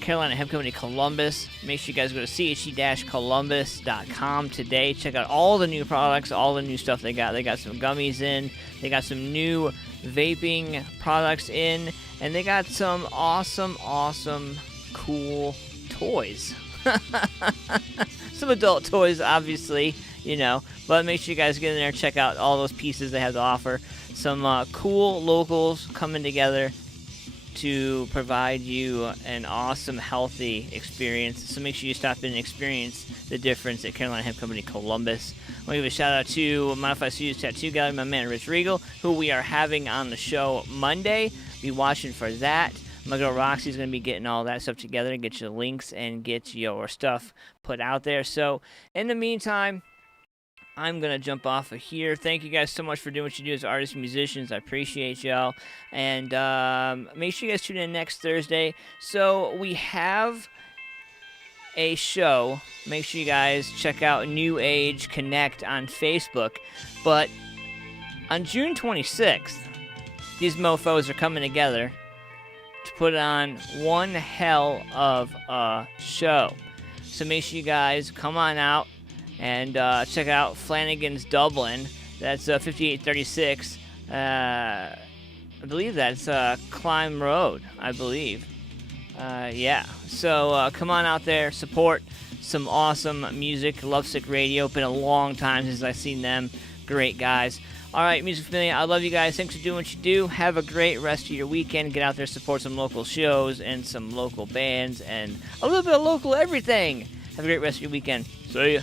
Carolina Hemp Company, Columbus. Make sure you guys go to che-columbus.com today. Check out all the new products, all the new stuff they got. They got some gummies in. They got some new vaping products in. And they got some awesome, cool toys. Some adult toys, obviously, you know. But make sure you guys get in there and check out all those pieces they have to offer. Some cool locals coming together to provide you an awesome, healthy experience. So make sure you stop in and experience the difference at Carolina Hemp Company Columbus. I want to give a shout out to Modified Studios Tattoo Gallery, my man Rich Regal, who we are having on the show Monday. Be watching for that. My girl Roxy's going to be getting all that stuff together and get your links and get your stuff put out there. So in the meantime, I'm going to jump off of here. Thank you guys so much for doing what you do as artists and musicians. I appreciate y'all. And make sure you guys tune in next Thursday. So we have a show. Make sure you guys check out New Age Connect on Facebook. But on June 26th, these mofos are coming together to put on one hell of a show. So make sure you guys come on out and check out Flanagan's Dublin. That's 5836. I believe that's Climb Road, I believe. Yeah. So come on out there, support some awesome music. Lovesick Radio. Been a long time since I've seen them. Great guys. All right, MusicFamilia, I love you guys. Thanks for doing what you do. Have a great rest of your weekend. Get out there, support some local shows and some local bands and a little bit of local everything. Have a great rest of your weekend. See ya.